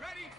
Ready?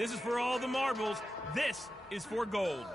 This is for all the marbles. This is for gold.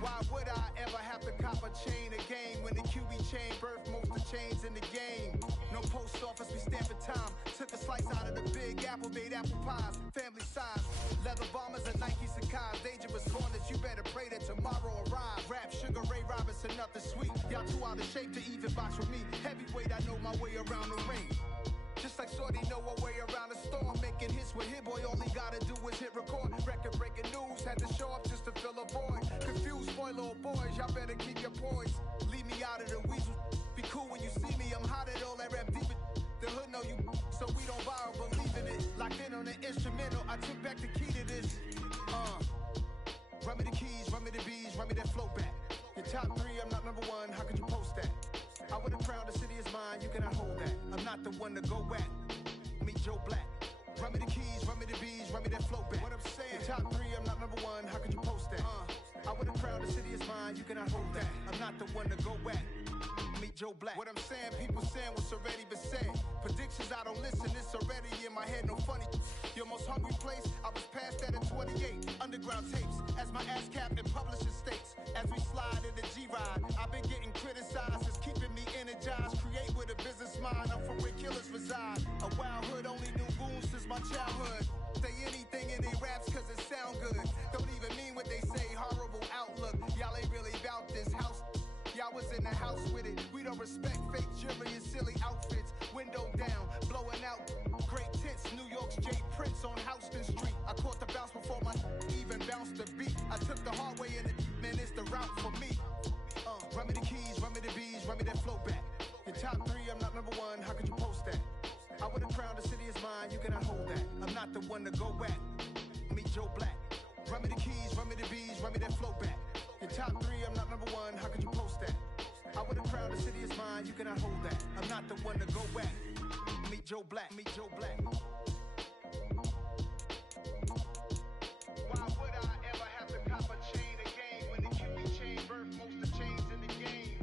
Why would I ever have to cop a chain again when the QB chain birthed most of the chains in the game? No post office, we stamping time. Took a slice out of the big apple, made apple pies, family size. Leather bombers and Nike Sacai's, dangerous corners, you better pray that tomorrow arrives. Rap, Sugar Ray Robinson, nothing sweet. Y'all too out of shape to even box with me. Heavyweight, I know my way around the ring. Just like Shorty know her way around the storm. Making hits with Hit Boy, all he gotta do is hit record. Record breaking news, had to show up just to fill a void. Confused boy, little boys, y'all better keep your poise. Leave me out of the weasel. Be cool when you see me, I'm hot at all that rap deep. The hood know you, so we don't borrow, believe in it. Locked in on the instrumental, I took back the key to this. Run me the keys, run me the bees, run me that flow back. Your top three, I'm not number one, how could you post that? I would've crowned the city is mine, you cannot hold that. I'm not the one to go at. Meet Joe Black. Run me the keys, run me the bees, run me that flow back. What I'm saying, your top three, I'm not number one, how could you post that? I would've crowned the city is mine, you cannot hold that. I'm not the one to go at. Meet Joe Black. What I'm saying, people saying what's already been said. Predictions, I don't listen, it's already in my head, no funny. Your most hungry place, I was past that in 28. Underground tapes, as my ass cap in publishing states. As we slide in the G-Ride, I've been getting criticized, it's keeping me energized. Create with a business mind, I'm from where killers reside. A wild hood, only knew goons since my childhood. Say anything in they raps cause it sound good. Don't even mean what they say, horrible outlook. Y'all ain't really about this house. Y'all was in the house with it. We don't respect fake jewelry and silly outfits. Window down, blowing out. Great tits, New York's J. Prince on Houston Street. I caught the bounce before my even bounced the beat. I took the hard way in it, man, it's the route for me. Run me the keys, run me the bees, run me that flow back. Your top three, I'm not number one, how could you post that? I would've crowned the city is mine, you cannot hold that. I'm not the one to go at. Meet Joe Black. Run me the keys, run me the bees, run me that flow back. Your top three, I'm not number one, how could you post that? I would've crowned the city is mine, you cannot hold that. I'm not the one to go at. Meet Joe Black, meet Joe Black. Why would I ever have to cop a chain again when the QB chain birthed most of the chains in the game?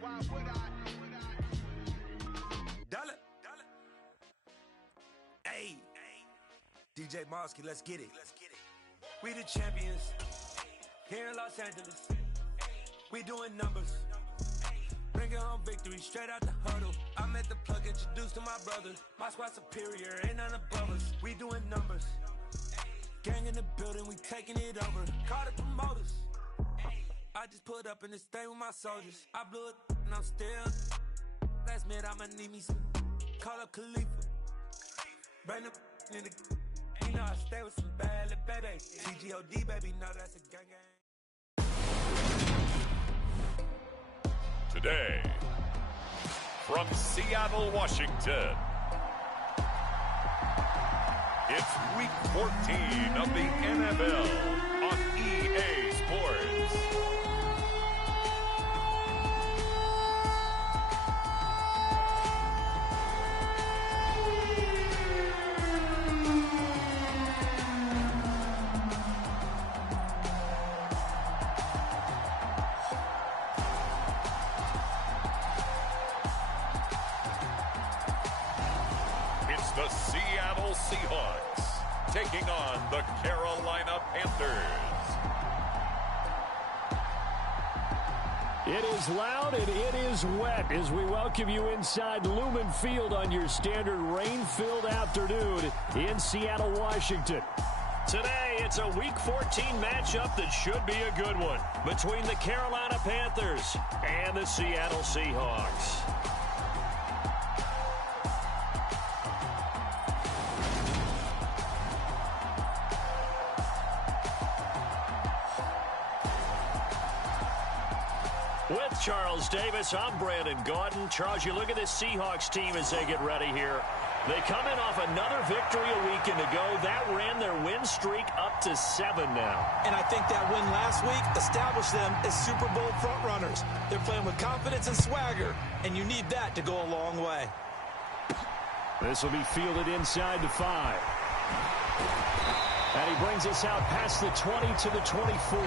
Why would I? Dollar. Hey. DJ Mosky, let's get it. We the champions here in Los Angeles. We doing numbers. Bringing home victory straight out the huddle. I'm at the plug, introduced to my brother. My squad superior, ain't none above us. We doing numbers. Gang in the building, we taking it over. Call the promoters. I just put up in this thing with my soldiers. I blew it and I'm still. Last minute I'ma need me some. Call up Khalifa. Bring them in the. You know I stay with some bad little baby. TGOD baby, know that's a gang gang. Today, from Seattle, Washington, it's Week 14 of the NFL on EA Sports. The Seattle Seahawks taking on the Carolina Panthers. It is loud and it is wet as we welcome you inside Lumen Field on your standard rain-filled afternoon in Seattle, Washington. Today, it's a Week 14 matchup that should be a good one between the Carolina Panthers and the Seattle Seahawks. With Charles Davis, I'm Brandon Gaudin. Charles, you look at this Seahawks team as they get ready here. They come in off another victory a weekend ago. That ran their win streak up to 7 now. And I think that win last week established them as Super Bowl frontrunners. They're playing with confidence and swagger, and you need that to go a long way. This will be fielded inside the 5. And he brings us out past the 20 to the 24.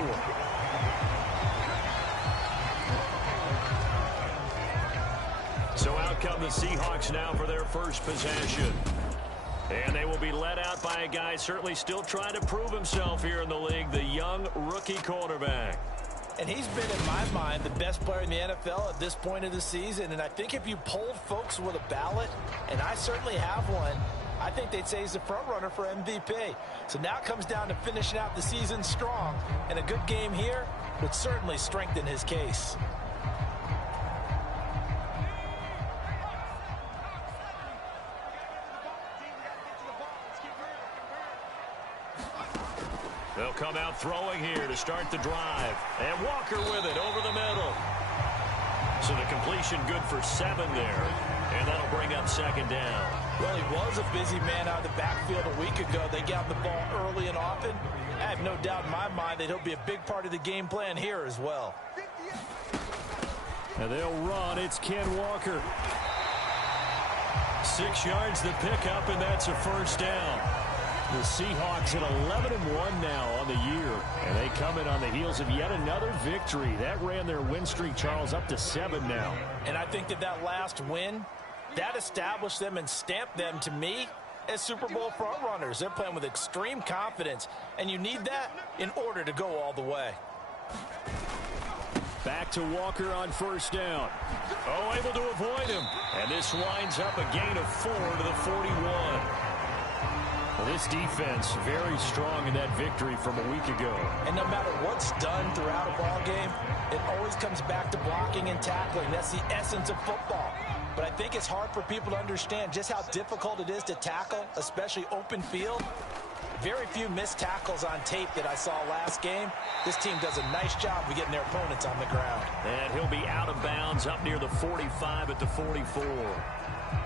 So out come the Seahawks now for their first possession. And they will be led out by a guy certainly still trying to prove himself here in the league, the young rookie quarterback. And he's been, in my mind, the best player in the NFL at this point of the season. And I think if you polled folks with a ballot, and I certainly have one, I think they'd say he's the front runner for MVP. So now it comes down to finishing out the season strong. And a good game here would certainly strengthen his case. They'll come out throwing here to start the drive. And Walker with it over the middle. So the completion good for 7 there. And that'll bring up second down. Well, he was a busy man out of the backfield a week ago. They got the ball early and often. I have no doubt in my mind that he'll be a big part of the game plan here as well. And they'll run. It's Ken Walker. 6 yards the pickup, and that's a first down. The Seahawks at 11-1 now on the year, and they come in on the heels of yet another victory. That ran their win streak, Charles, up to 7 now. And I think that last win, that established them and stamped them, to me, as Super Bowl frontrunners. They're playing with extreme confidence, and you need that in order to go all the way. Back to Walker on first down. Oh, able to avoid him. And this winds up a gain of 4 to the 41. Well, this defense very strong in that victory from a week ago. And no matter what's done throughout a ball game, it always comes back to blocking and tackling. That's the essence of football. But I think it's hard for people to understand just how difficult it is to tackle, especially open field. Very few missed tackles on tape that I saw last game. This team does a nice job of getting their opponents on the ground. And he'll be out of bounds up near the 45 at the 44.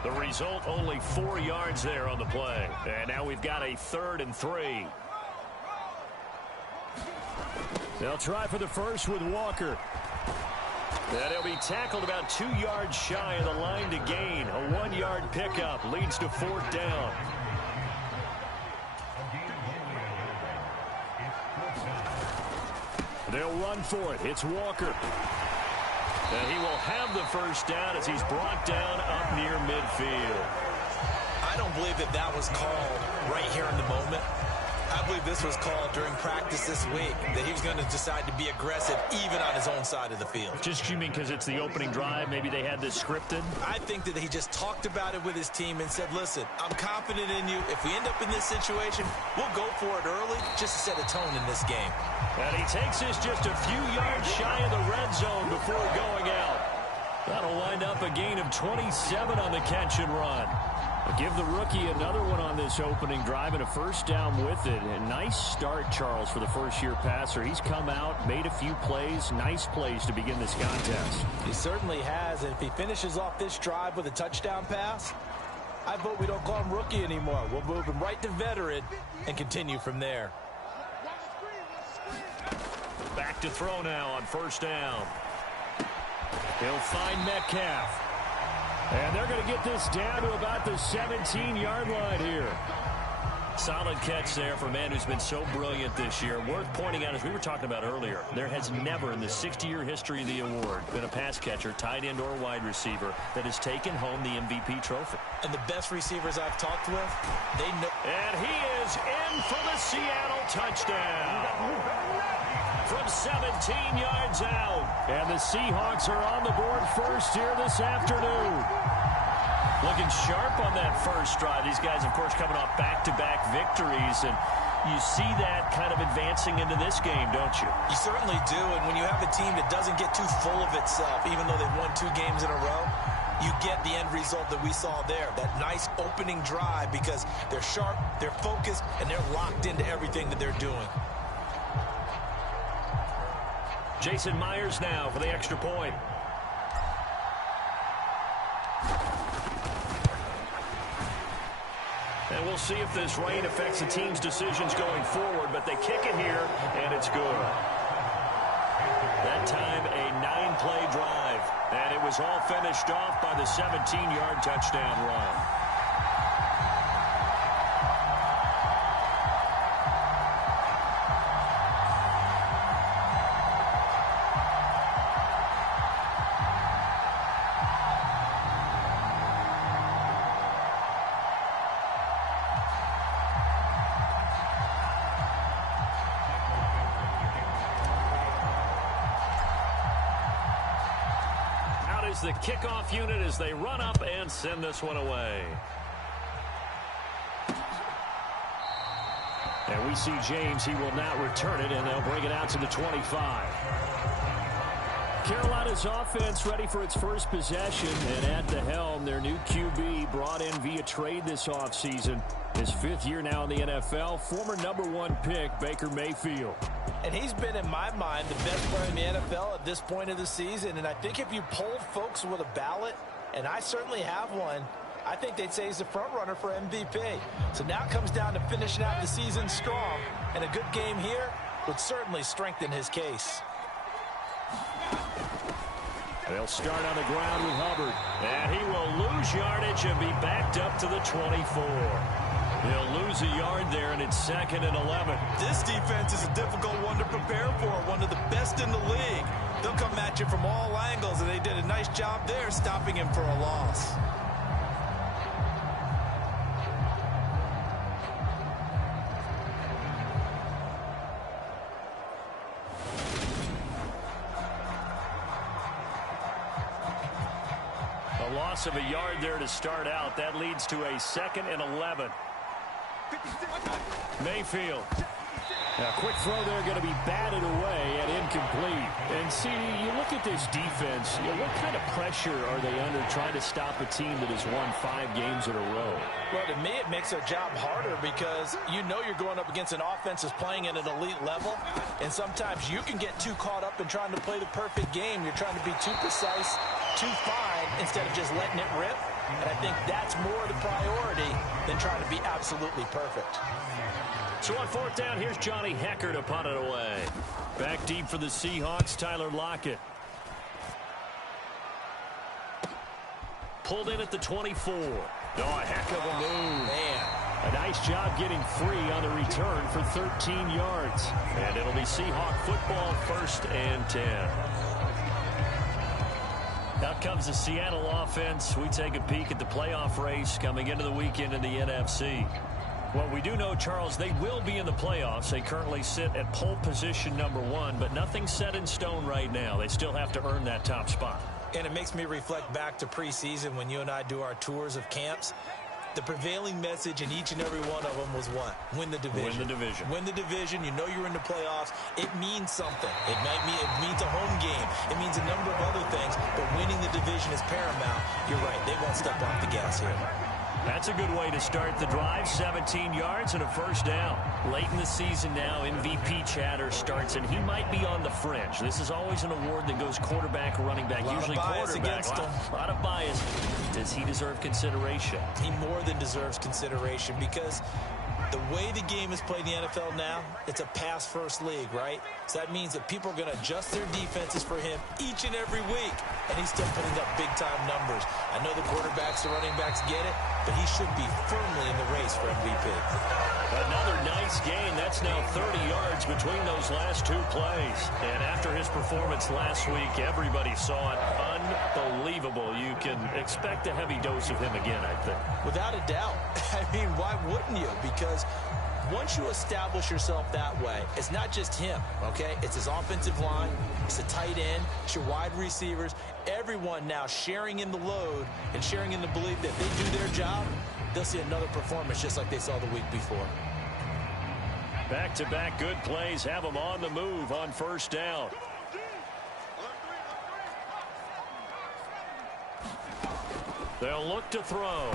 The result, only 4 yards there on the play. And now we've got a 3rd and 3. They'll try for the first with Walker. And he'll be tackled about 2 yards shy of the line to gain. A 1-yard pickup leads to 4th down. They'll run for it. It's Walker. And he will have the first down as he's brought down up near midfield. I don't believe that was called right here in the moment. I believe this was called during practice this week, that he was going to decide to be aggressive even on his own side of the field. Just you mean because it's the opening drive, maybe they had this scripted? I think that he just talked about it with his team and said, listen, I'm confident in you. If we end up in this situation, we'll go for it early just to set a tone in this game. And he takes us just a few yards shy of the red zone before going out. That'll wind up a gain of 27 on the catch and run. I'll give the rookie another one on this opening drive and a first down with it. A nice start, Charles, for the first-year passer. He's come out, made a few plays, nice plays to begin this contest. He certainly has, and if he finishes off this drive with a touchdown pass, I vote we don't call him rookie anymore. We'll move him right to veteran and continue from there. Back to throw now on first down. He'll find Metcalf. And they're going to get this down to about the 17-yard line here. Solid catch there for a man who's been so brilliant this year. Worth pointing out, as we were talking about earlier, there has never in the 60-year history of the award been a pass catcher, tight end or wide receiver, that has taken home the MVP trophy. And the best receivers I've talked with, they know. And he is in for the Seattle touchdown. From 17 yards out. And the Seahawks are on the board first here this afternoon. Looking sharp on that first drive. These guys, of course, coming off back-to-back victories. And you see that kind of advancing into this game, don't you? You certainly do. And when you have a team that doesn't get too full of itself, even though they've won 2 games in a row, you get the end result that we saw there. That nice opening drive because they're sharp, they're focused, and they're locked into everything that they're doing. Jason Myers now for the extra point. And we'll see if this rain affects the team's decisions going forward, but they kick it here, and it's good. That time, a 9-play drive, and it was all finished off by the 17-yard touchdown run. The kickoff unit as they run up and send this one away. And we see James. He will not return it, and they'll bring it out to the 25. Carolina's offense ready for its first possession, and at the helm, their new QB brought in via trade this offseason. His 5th year now in the NFL, former #1 pick Baker Mayfield. And he's been, in my mind, the best player in the NFL at this point of the season. And I think if you polled folks with a ballot, and I certainly have one, I think they'd say he's the front runner for MVP. So now it comes down to finishing out the season strong. And a good game here would certainly strengthen his case. They'll start on the ground with Hubbard. And he will lose yardage and be backed up to the 24. He'll lose a yard there, and it's 2nd and 11. This defense is a difficult one to prepare for, one of the best in the league. They'll come at you from all angles, and they did a nice job there stopping him for a loss. A loss of a yard there to start out. That leads to a 2nd and 11. Mayfield. A quick throw there going to be batted away and incomplete. And see, you look at this defense, what kind of pressure are they under trying to stop a team that has won 5 games in a row? Well, to me, it makes their job harder because you know you're going up against an offense that's playing at an elite level. And sometimes you can get too caught up in trying to play the perfect game. You're trying to be too precise, too fine, instead of just letting it rip. And I think that's more the priority than trying to be absolutely perfect. So on 4th down, here's Johnny Hecker to punt it away. Back deep for the Seahawks, Tyler Lockett. Pulled in at the 24. Oh, a heck of a move. Man. A nice job getting free on the return for 13 yards. And it'll be Seahawk football, 1st and 10. Out comes the Seattle offense. We take a peek at the playoff race coming into the weekend in the NFC. Well, we do know, Charles, they will be in the playoffs. They currently sit at pole position #1, but nothing's set in stone right now. They still have to earn that top spot. And it makes me reflect back to preseason when you and I do our tours of camps. The prevailing message in each and every one of them was what? Win the division. Win the division. Win the division. You know you're in the playoffs. It means something. It means a home game. It means a number of other things, but winning the division is paramount. You're right. They won't step off the gas here. That's a good way to start the drive. 17 yards and a first down. Late in the season now, MVP chatter starts, and he might be on the fringe. This is always an award that goes quarterback, running back, usually quarterback. A lot of bias. Does he deserve consideration? He more than deserves consideration because the way the game is played in the NFL now, it's a pass-first league, right? So that means that people are going to adjust their defenses for him each and every week, and he's still putting up big-time numbers. I know the quarterbacks, the running backs get it, but he should be firmly in the race for MVP. Another nice gain. That's now 30 yards between those last two plays. And after his performance last week, everybody saw it. Unbelievable. You can expect a heavy dose of him again, I think. Without a doubt. I mean, why wouldn't you? Because once you establish yourself that way, it's not just him, okay? It's his offensive line, it's the tight end, it's your wide receivers, everyone now sharing in the load and sharing in the belief that if they do their job, they'll see another performance just like they saw the week before. Back-to-back good plays have them on the move on first down. They'll look to throw.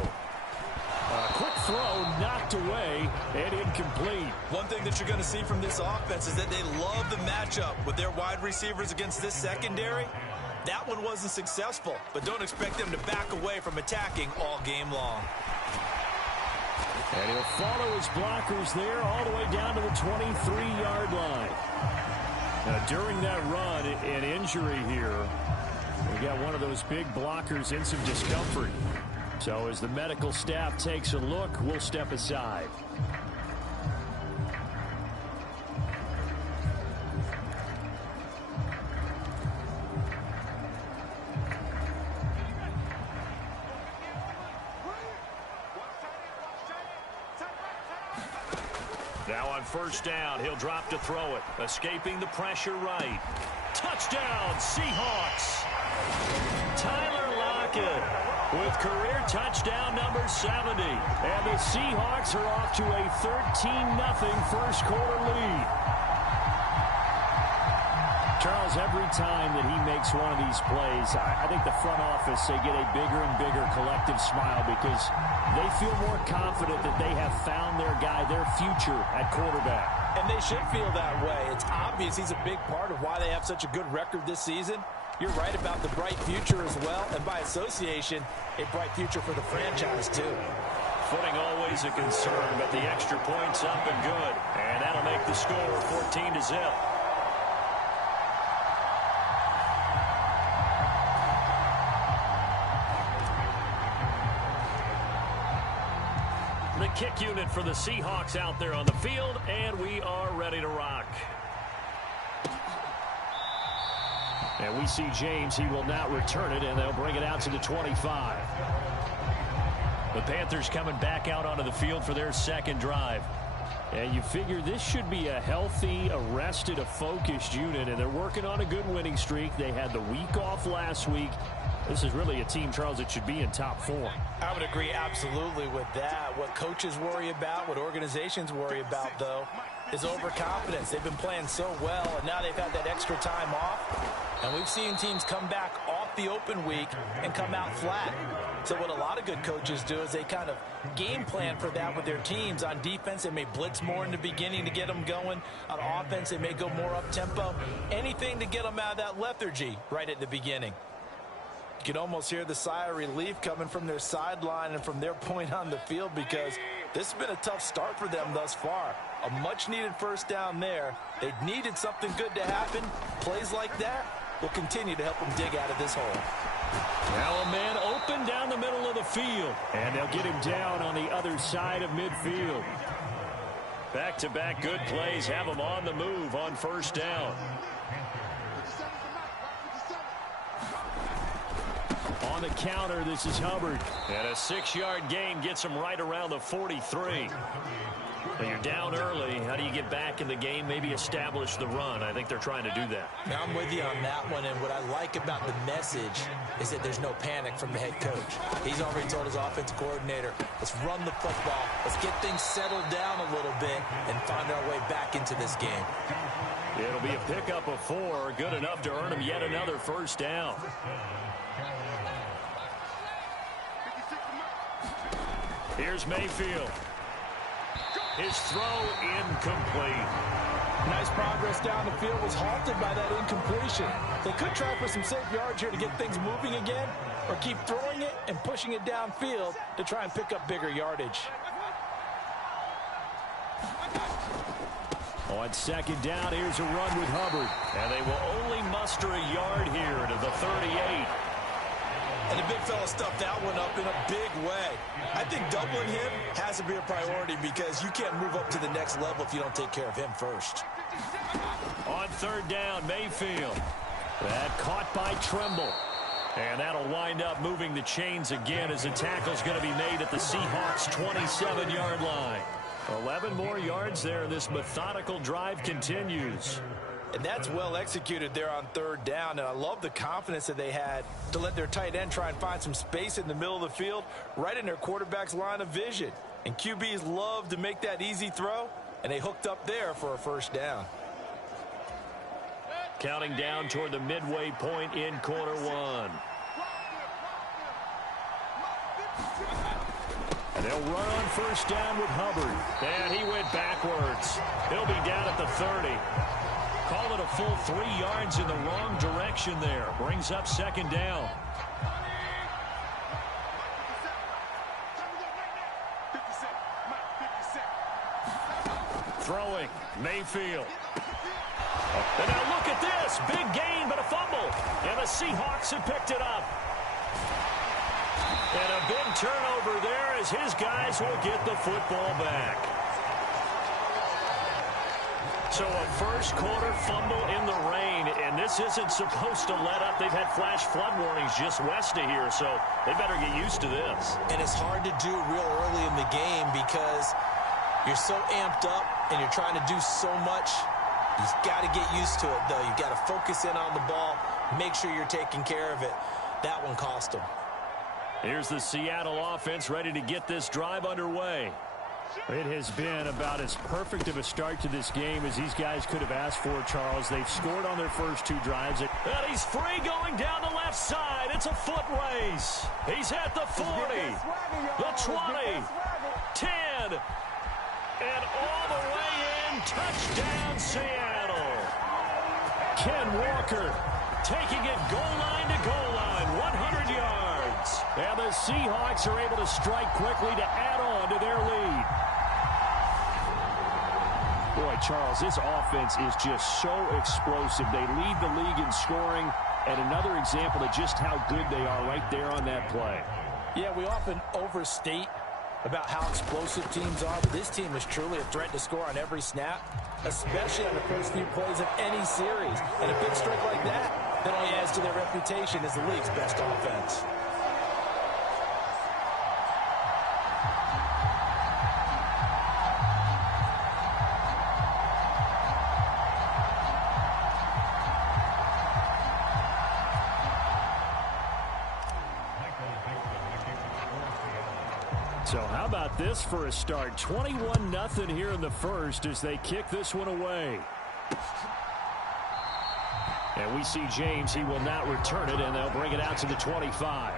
A quick throw knocked away and incomplete. One thing that you're going to see from this offense is that they love the matchup with their wide receivers against this secondary. That one wasn't successful, but don't expect them to back away from attacking all game long. And he'll follow his blockers there all the way down to the 23-yard line. Now, during that run, an injury here. We got one of those big blockers in some discomfort. So as the medical staff takes a look, we'll step aside. Now on first down, he'll drop to throw it. Escaping the pressure right. Touchdown, Seahawks. Tyler Lockett with career touchdown number 70. And the Seahawks are off to a 13-0 first quarter lead. Charles, every time that he makes one of these plays, I think the front office, they get a bigger and bigger collective smile because they feel more confident that they have found their guy, their future at quarterback. And they should feel that way. It's obvious he's a big part of why they have such a good record this season. You're right about the bright future as well, and by association, a bright future for the franchise too. Footing always a concern, but the extra point's up and good. And that'll make the score 14-0. The kick unit for the Seahawks out there on the field, and we are ready to rock. And we see James. He will not return it, and they'll bring it out to the 25. The Panthers coming back out onto the field for their second drive. And you figure this should be a healthy, a rested, a focused unit, and they're working on a good winning streak. They had the week off last week. This is really a team, Charles, that should be in top form. I would agree absolutely with that. What coaches worry about, what organizations worry about, though, is overconfidence. They've been playing so well, and now they've had that extra time off. And we've seen teams come back off the open week and come out flat. So what a lot of good coaches do is they kind of game plan for that with their teams. On defense, they may blitz more in the beginning to get them going. On offense, they may go more up-tempo. Anything to get them out of that lethargy right at the beginning. You can almost hear the sigh of relief coming from their sideline and from their point on the field because this has been a tough start for them thus far. A much-needed first down there. They needed something good to happen. Plays like that will continue to help them dig out of this hole. Now a man open down the middle of the field. And they'll get him down on the other side of midfield. Back-to-back good plays have him on the move on first down. On the counter, this is Hubbard. And a 6-yard gain gets him right around the 43. Well, you're down early. How do you get back in the game, maybe establish the run? I think they're trying to do that. Now, I'm with you on that one, and what I like about the message is that there's no panic from the head coach. He's already told his offensive coordinator, let's run the football, let's get things settled down a little bit, and find our way back into this game. It'll be a pickup of 4, good enough to earn him yet another first down. Here's Mayfield. His throw incomplete. Nice progress down the field, was halted by that incompletion. They could try for some safe yards here to get things moving again, or keep throwing it and pushing it downfield to try and pick up bigger yardage. On second down, here's a run with Hubbard. And they will only muster a yard here to the 38. And the big fella stuffed that one up in a big way. I think doubling him has to be a priority because you can't move up to the next level if you don't take care of him first. On third down, Mayfield. That caught by Tremble. And that'll wind up moving the chains again as the tackle's going to be made at the Seahawks' 27-yard line. 11 more yards there. This methodical drive continues. And that's well executed there on third down. And I love the confidence that they had to let their tight end try and find some space in the middle of the field, right in their quarterback's line of vision. And QBs love to make that easy throw, and they hooked up there for a first down. Counting down toward the midway point in quarter one. And they'll run on first down with Hubbard. And he went backwards. He'll be down at the 30. Call it a full 3 yards in the wrong direction there. Brings up second down. Throwing, Mayfield. And now look at this. Big gain, but a fumble. And the Seahawks have picked it up. And a big turnover there as his guys will get the football back. So a first quarter fumble in the rain, and this isn't supposed to let up. They've had flash flood warnings just west of here, so they better get used to this. And it's hard to do real early in the game because you're so amped up and you're trying to do so much. You've got to get used to it, though. You've got to focus in on the ball, make sure you're taking care of it. That one cost them. Here's the Seattle offense ready to get this drive underway. It has been about as perfect of a start to this game as these guys could have asked for, Charles. They've scored on their first 2 drives. And he's free going down the left side. It's a foot race. He's at the 40, the 20, 10, and all the way in. Touchdown, Seattle. Ken Walker taking it goal line to goal line, 100 yards. And the Seahawks are able to strike quickly to add on to their lead. Boy, Charles, this offense is just so explosive. They lead the league in scoring, and another example of just how good they are right there on that play. Yeah, we often overstate about how explosive teams are, but this team is truly a threat to score on every snap, especially on the first few plays of any series. And a big strike like that only adds to their reputation as the league's best offense. So how about this for a start? 21-0 here in the first as they kick this one away. And we see James. He will not return it, and they'll bring it out to the 25.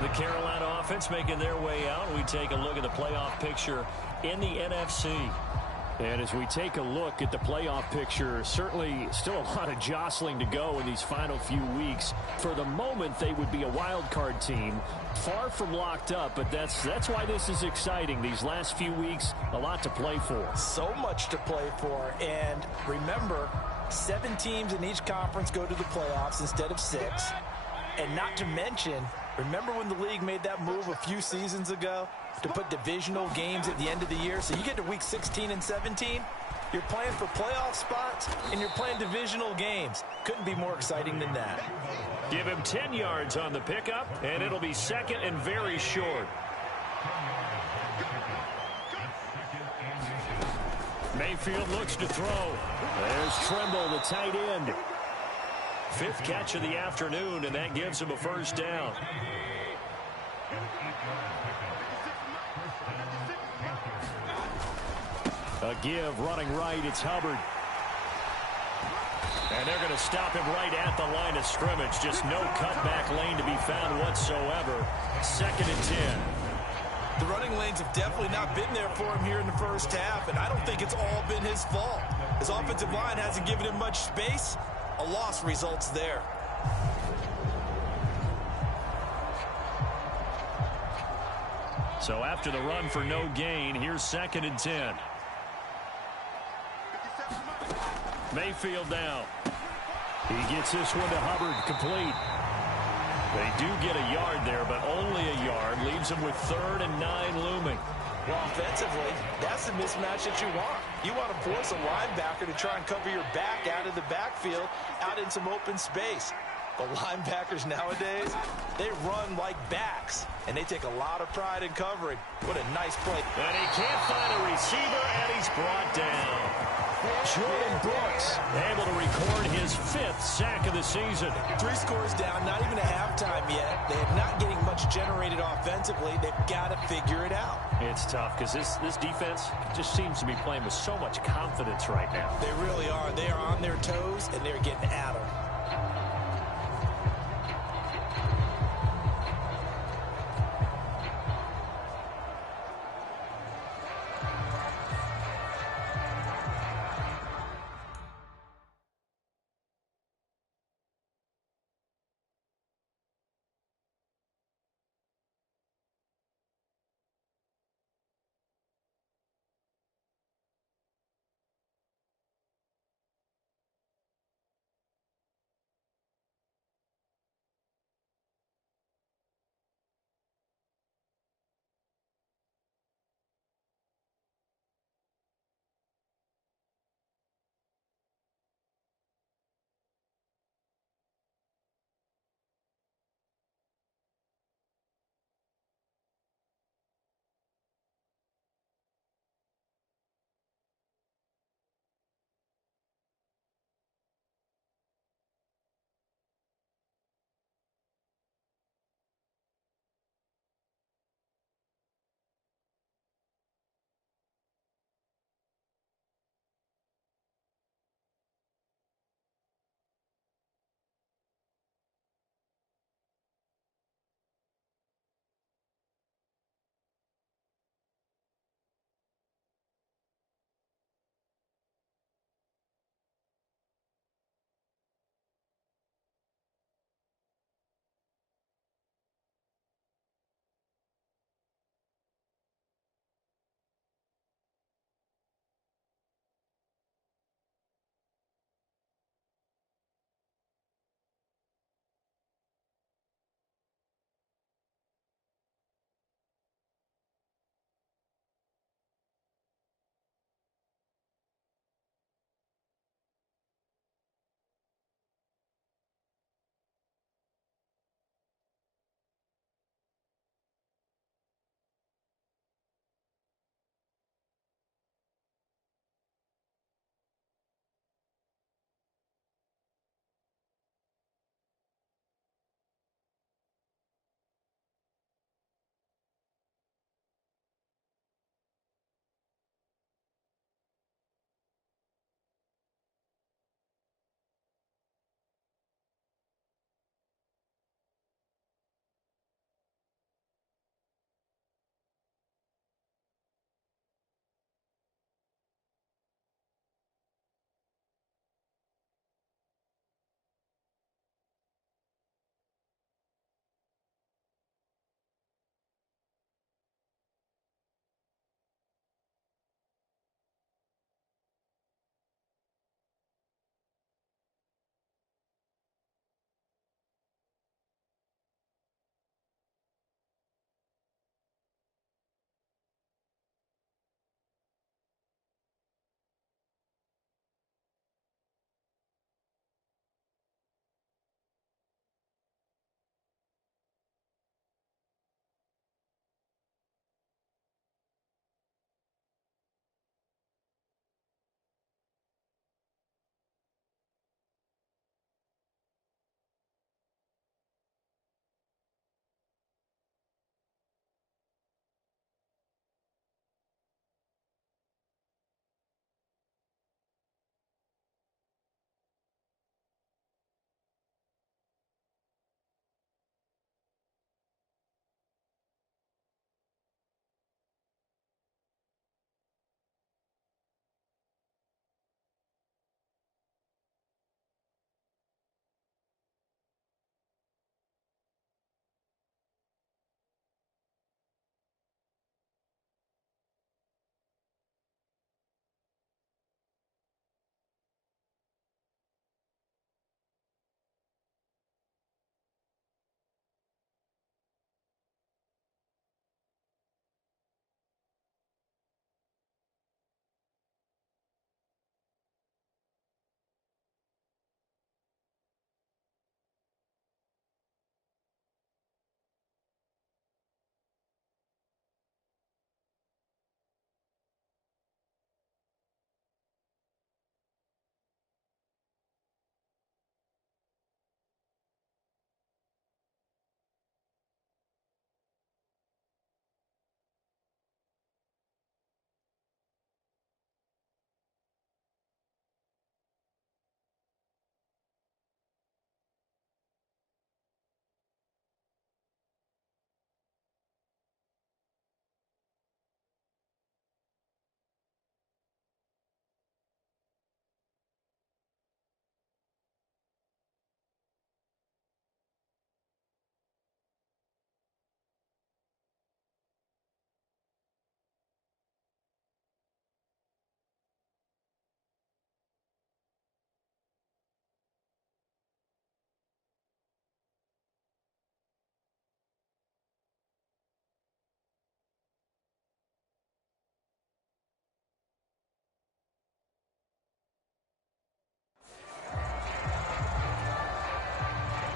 The Carolina offense making their way out. We take a look at the playoff picture in the NFC. And as we take a look at the playoff picture, certainly still a lot of jostling to go in these final few weeks. For the moment, they would be a wild card team, far from locked up, but that's why this is exciting. These last few weeks, a lot to play for. So much to play for, and remember, 7 teams in each conference go to the playoffs instead of 6. And not to mention, remember when the league made that move a few seasons ago to put divisional games at the end of the year? So you get to week 16 and 17, you're playing for playoff spots, and you're playing divisional games. Couldn't be more exciting than that. Give him 10 yards on the pickup, and it'll be second and very short. Mayfield looks to throw. There's Trimble, the tight end. 5th catch of the afternoon, and that gives him a first down. A give, running right, it's Hubbard. And they're going to stop him right at the line of scrimmage. Just no cutback lane to be found whatsoever. 2nd and 10. The running lanes have definitely not been there for him here in the first half, and I don't think it's all been his fault. His offensive line hasn't given him much space. A loss results there. So after the run for no gain, here's 2nd and 10. Mayfield now. He gets this one to Hubbard, complete. They do get a yard there, but only a yard. Leaves them with 3rd and 9 looming. Well, offensively, that's the mismatch that you want. You want to force a linebacker to try and cover your back out of the backfield, out in some open space. The linebackers nowadays, they run like backs, and they take a lot of pride in covering. What a nice play. And he can't find a receiver, and he's brought down. Jordan Brooks able to record his 5th sack of the season. 3 scores down, not even a halftime yet. They're not getting much generated offensively. They've got to figure it out. It's tough because this defense just seems to be playing with so much confidence right now. They really are. They are on their toes, and they're getting at them.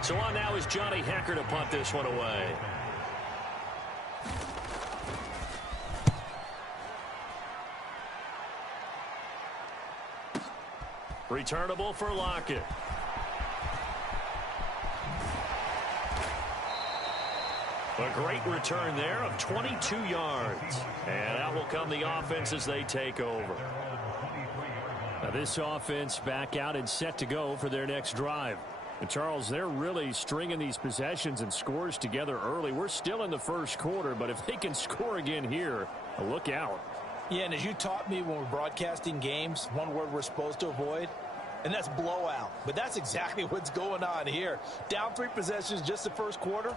So on now is Johnny Hecker to punt this one away. Returnable for Lockett. A great return there of 22 yards. And out will come the offense as they take over. Now this offense back out and set to go for their next drive. And Charles, they're really stringing these possessions and scores together early. We're still in the first quarter, but if they can score again here, look out. Yeah, and as you taught me when we're broadcasting games, one word we're supposed to avoid, and that's blowout. But that's exactly what's going on here. Down 3 possessions just the first quarter.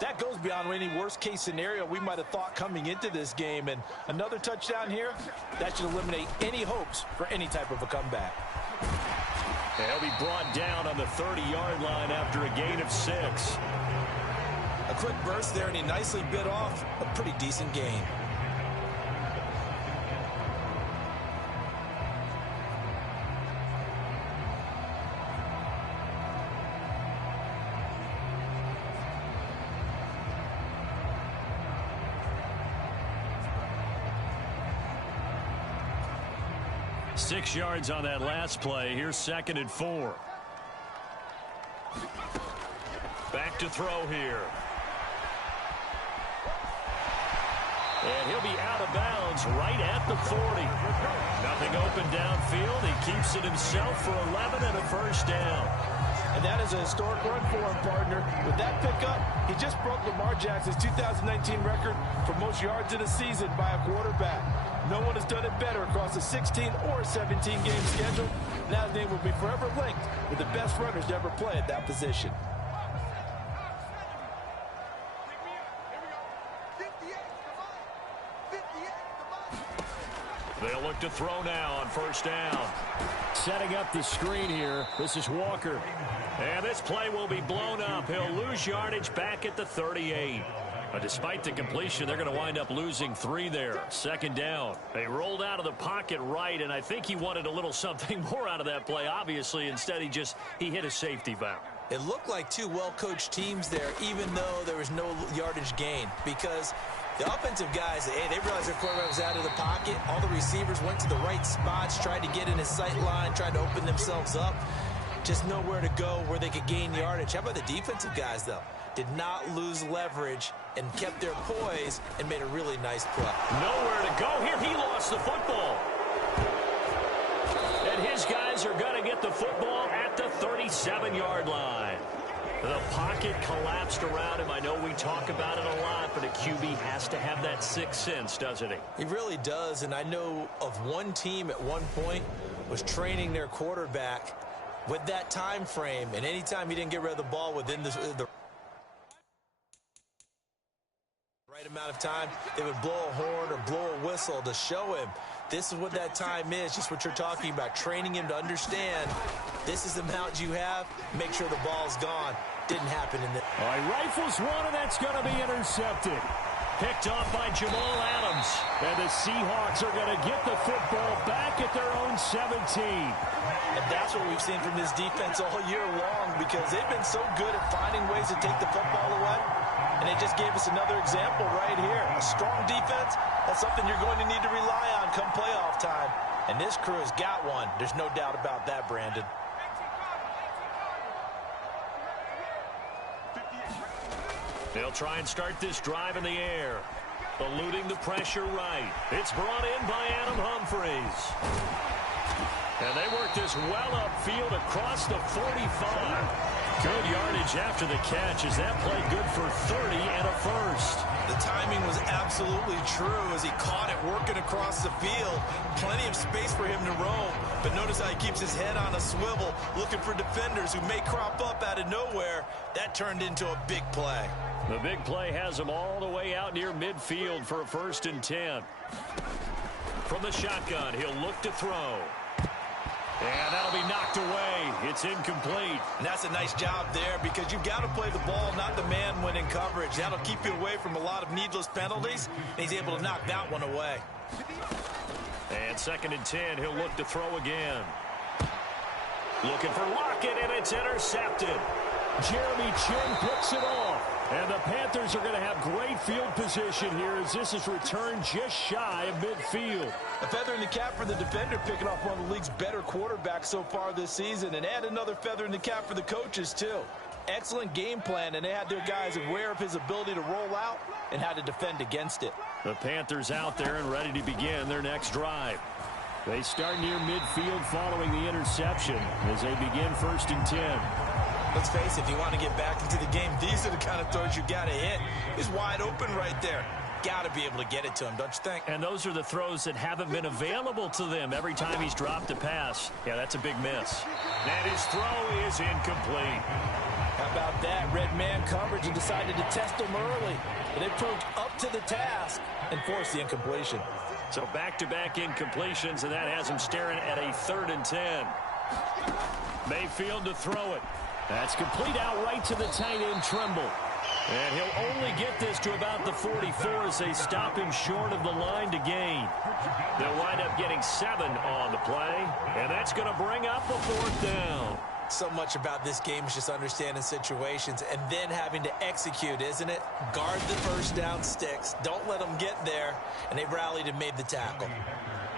That goes beyond any worst-case scenario we might have thought coming into this game. And another touchdown here, that should eliminate any hopes for any type of a comeback. They'll be brought down on the 30-yard line after a gain of 6. A quick burst there, and he nicely bit off a pretty decent gain. Six yards on that last play. Here's 2nd and 4. Back to throw here. And he'll be out of bounds right at the 40. Nothing open downfield. He keeps it himself for 11 and a first down. And that is a historic run for him, partner. With that pickup, he just broke Lamar Jackson's 2019 record for most yards in a season by a quarterback. No one has done it better across a 16 or 17-game schedule. Now his name will be forever linked with the best runners to ever play at that position. They'll look to throw now on first down. Setting up the screen here. This is Walker. And this play will be blown up. He'll lose yardage back at the 38. But despite the completion, they're going to wind up losing 3 there. 2nd down. They rolled out of the pocket right, and I think he wanted a little something more out of that play, obviously. Instead, he hit a safety valve. It looked like 2 well-coached teams there, even though there was no yardage gain, because the offensive guys, hey, they realized their quarterback was out of the pocket. All the receivers went to the right spots, tried to get in his sight line, tried to open themselves up. Just nowhere to go where they could gain yardage. How about the defensive guys, though? Did not lose leverage and kept their poise and made a really nice play. Nowhere to go here. He lost the football. And his guys are going to get the football at the 37-yard line. The pocket collapsed around him. I know we talk about it a lot, but a QB has to have that sixth sense, doesn't he? He really does, and I know of one team at one point was training their quarterback with that time frame, and anytime he didn't get rid of the ball within the right amount of time, they would blow a horn or blow a whistle to show him this is what that time is, just what you're talking about, training him to understand this is the amount you have, make sure the ball's gone. Didn't happen in the... All right, rifles one, and that's going to be intercepted. Picked off by Jamal Adams. And the Seahawks are going to get the football back at their own 17. And that's what we've seen from this defense all year long, because they've been so good at finding ways to take the football away. And they just gave us another example right here. A strong defense, that's something you're going to need to rely on come playoff time. And this crew has got one. There's no doubt about that, Brandon. They'll try and start this drive in the air. Eluding the pressure right. It's brought in by Adam Humphries. And they work this well upfield across the 45. Good yardage after the catch. Is that play good for 30 and a first? The timing was absolutely true as he caught it working across the field. Plenty of space for him to roam. But notice how he keeps his head on a swivel, looking for defenders who may crop up out of nowhere. That turned into a big play. The big play has him all the way out near midfield for a 1st and 10. From the shotgun, he'll look to throw. And that'll be knocked away. It's incomplete. And that's a nice job there, because you've got to play the ball, not the man when in coverage. That'll keep you away from a lot of needless penalties. And he's able to knock that one away. And 2nd and 10, he'll look to throw again. Looking for Lockett, and it's intercepted. Jeremy Chin picks it off. And the Panthers are going to have great field position here as this is returned just shy of midfield. A feather in the cap for the defender, picking off one of the league's better quarterbacks so far this season. And add another feather in the cap for the coaches, too. Excellent game plan, and they had their guys aware of his ability to roll out and how to defend against it. The Panthers out there and ready to begin their next drive. They start near midfield following the interception as they begin 1st and 10. Let's face it, if you want to get back into the game, these are the kind of throws you got to hit. He's wide open right there. Got to be able to get it to him, don't you think? And those are the throws that haven't been available to them every time he's dropped a pass. Yeah, that's a big miss. And his throw is incomplete. How about that? Red man coverage and decided to test him early. But they proved up to the task and forced the incompletion. So back-to-back incompletions, and that has him staring at a 3rd and 10. Mayfield to throw it. That's complete out right to the tight end, Trimble. And he'll only get this to about the 44 as they stop him short of the line to gain. They'll wind up getting 7 on the play, and that's going to bring up a 4th down. So much about this game is just understanding situations and then having to execute, isn't it? Guard the first down sticks. Don't let them get there. And they rallied and made the tackle.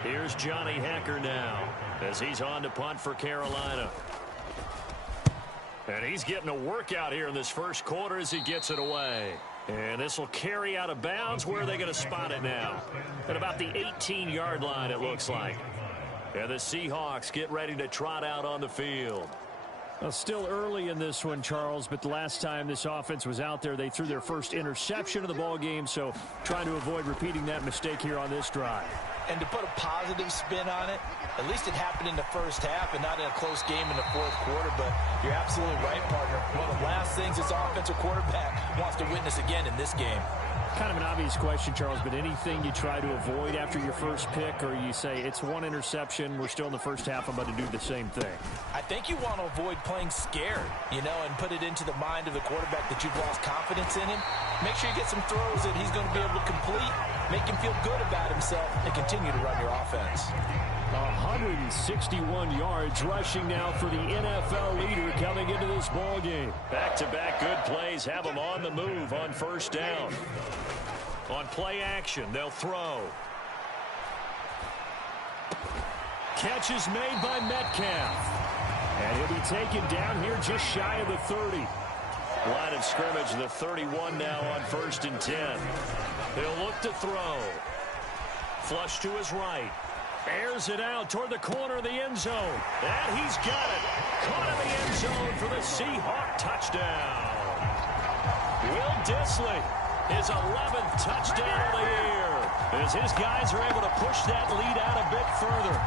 Here's Johnny Hecker now as he's on to punt for Carolina. And he's getting a workout here in this first quarter as he gets it away. And this will carry out of bounds. Where are they going to spot it now? At about the 18-yard line, it looks like. And the Seahawks get ready to trot out on the field. Well, still early in this one, Charles, but the last time this offense was out there, they threw their first interception of the ball game, so trying to avoid repeating that mistake here on this drive. And to put a positive spin on it, at least it happened in the first half and not in a close game in the 4th quarter, but you're absolutely right, partner. One of the last things this offensive quarterback wants to witness again in this game. Kind of an obvious question, Charles, but anything you try to avoid after your first pick, or you say it's one interception, we're still in the first half, I'm about to do the same thing? I think you want to avoid playing scared, and put it into the mind of the quarterback that you've lost confidence in him. Make sure you get some throws that he's going to be able to complete, make him feel good about himself, and continue to run your offense. 161 yards rushing now for the NFL leader coming into this ball game. Back-to-back good plays have them on the move on 1st down. On play action, they'll throw. Catch is made by Metcalf. And he'll be taken down here just shy of the 30. Line of scrimmage, the 31 now on 1st and 10. He'll look to throw. Flush to his right. Airs it out toward the corner of the end zone. And he's got it. Caught in the end zone for the Seahawk touchdown. Will Dissly, his 11th touchdown of the year, as his guys are able to push that lead out a bit further.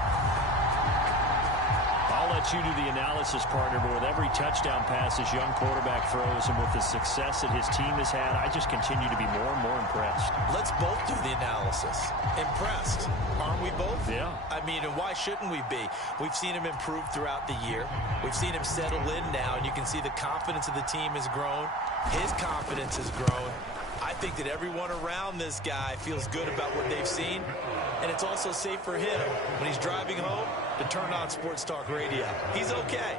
I'll let you do the analysis, partner, but with every touchdown pass this young quarterback throws and with the success that his team has had, I just continue to be more and more impressed. Let's both do the analysis. Impressed. Aren't we both? Yeah. I mean, and why shouldn't we be? We've seen him improve throughout the year. We've seen him settle in now, and you can see the confidence of the team has grown. His confidence has grown. I think that everyone around this guy feels good about what they've seen, and it's also safe for him when he's driving home to turn on Sports Talk Radio. He's okay.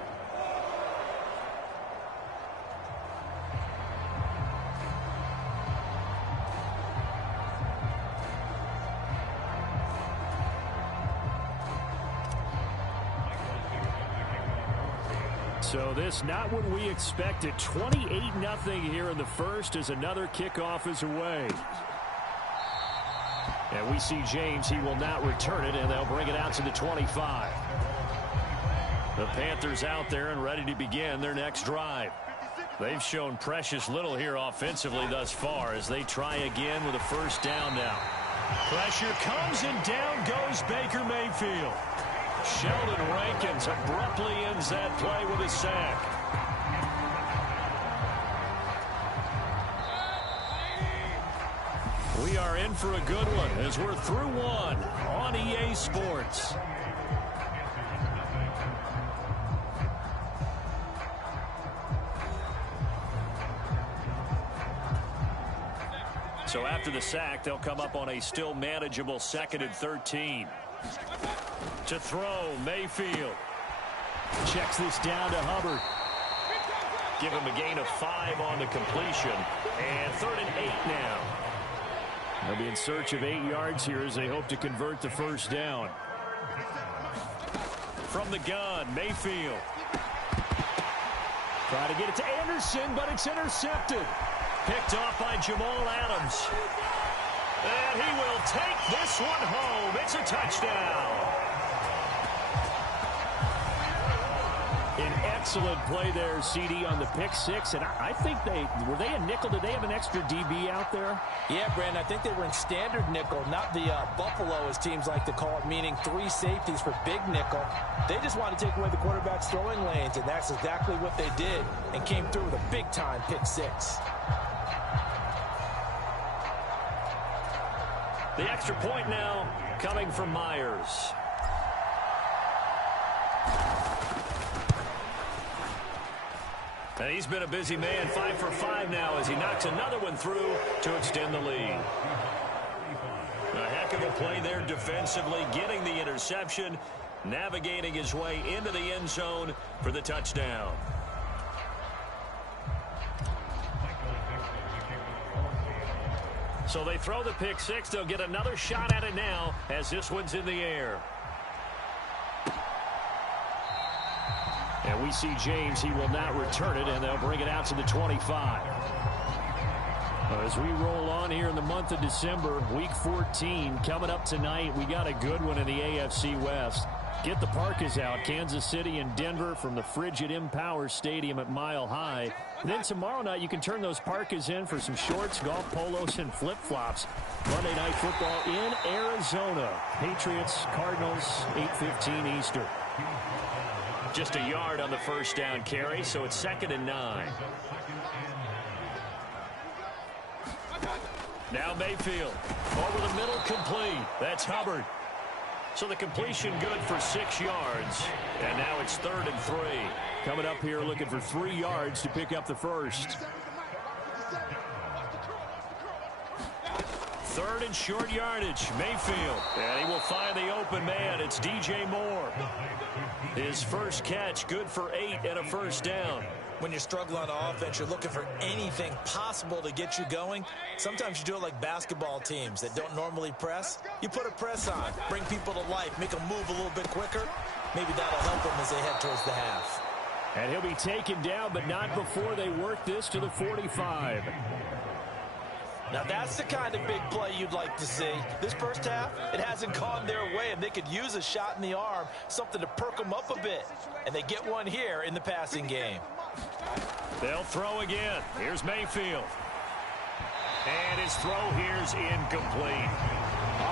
So this not what we expected. 28-0 here in the first as another kickoff is away. And we see James. He will not return it, and they'll bring it out to the 25. The Panthers out there and ready to begin their next drive. They've shown precious little here offensively thus far as they try again with a 1st down now. Pressure comes and down goes Baker Mayfield. Sheldon Rankins abruptly ends that play with a sack. We are in for a good one as we're through one on EA Sports. So after the sack, they'll come up on a still manageable 2nd and 13. To throw, Mayfield. Checks this down to Hubbard. Give him a gain of 5 on the completion. And 3rd and 8 now. They'll be in search of 8 yards here as they hope to convert the first down. From the gun, Mayfield. Try to get it to Anderson, but it's intercepted. Picked off by Jamal Adams. And he will take this one home. It's a touchdown. An excellent play there, CD, on the pick 6. And I think were they a nickel? Did they have an extra DB out there? Yeah, Brandon, I think they were in standard nickel, not the Buffalo, as teams like to call it, meaning 3 safeties for big nickel. They just wanted to take away the quarterback's throwing lanes, and that's exactly what they did, and came through with a big-time pick 6. The extra point now coming from Myers. And he's been a busy man, 5 for 5 now as he knocks another one through to extend the lead. A heck of a play there defensively, getting the interception, navigating his way into the end zone for the touchdown. So they throw the pick 6. They'll get another shot at it now as this one's in the air. And we see James. He will not return it, and they'll bring it out to the 25. As we roll on here in the month of December, Week 14 coming up tonight. We got a good one in the AFC West. Get the Parkas out. Kansas City and Denver from the frigid Empower Stadium at Mile High. And then tomorrow night, you can turn those Parkas in for some shorts, golf polos, and flip-flops. Monday Night Football in Arizona. Patriots, Cardinals, 8:15 Eastern. Just a yard on the first down carry, so it's 2nd and 9. Now Mayfield. Over the middle, complete. That's Hubbard. So the completion good for 6 yards. And now it's 3rd and 3. Coming up here looking for 3 yards to pick up the first. 3rd and short yardage. Mayfield. And he will find the open man. It's DJ Moore. His first catch, good for 8 and a first down. When you're struggling on offense, you're looking for anything possible to get you going. Sometimes you do it like basketball teams that don't normally press. You put a press on, bring people to life, make them move a little bit quicker. Maybe that'll help them as they head towards the half. And he'll be taken down, but not before they work this to the 45. Now that's the kind of big play you'd like to see. This first half, it hasn't gone their way, and they could use a shot in the arm, something to perk them up a bit. And they get one here in the passing game. They'll throw again. Here's Mayfield. And his throw here's incomplete.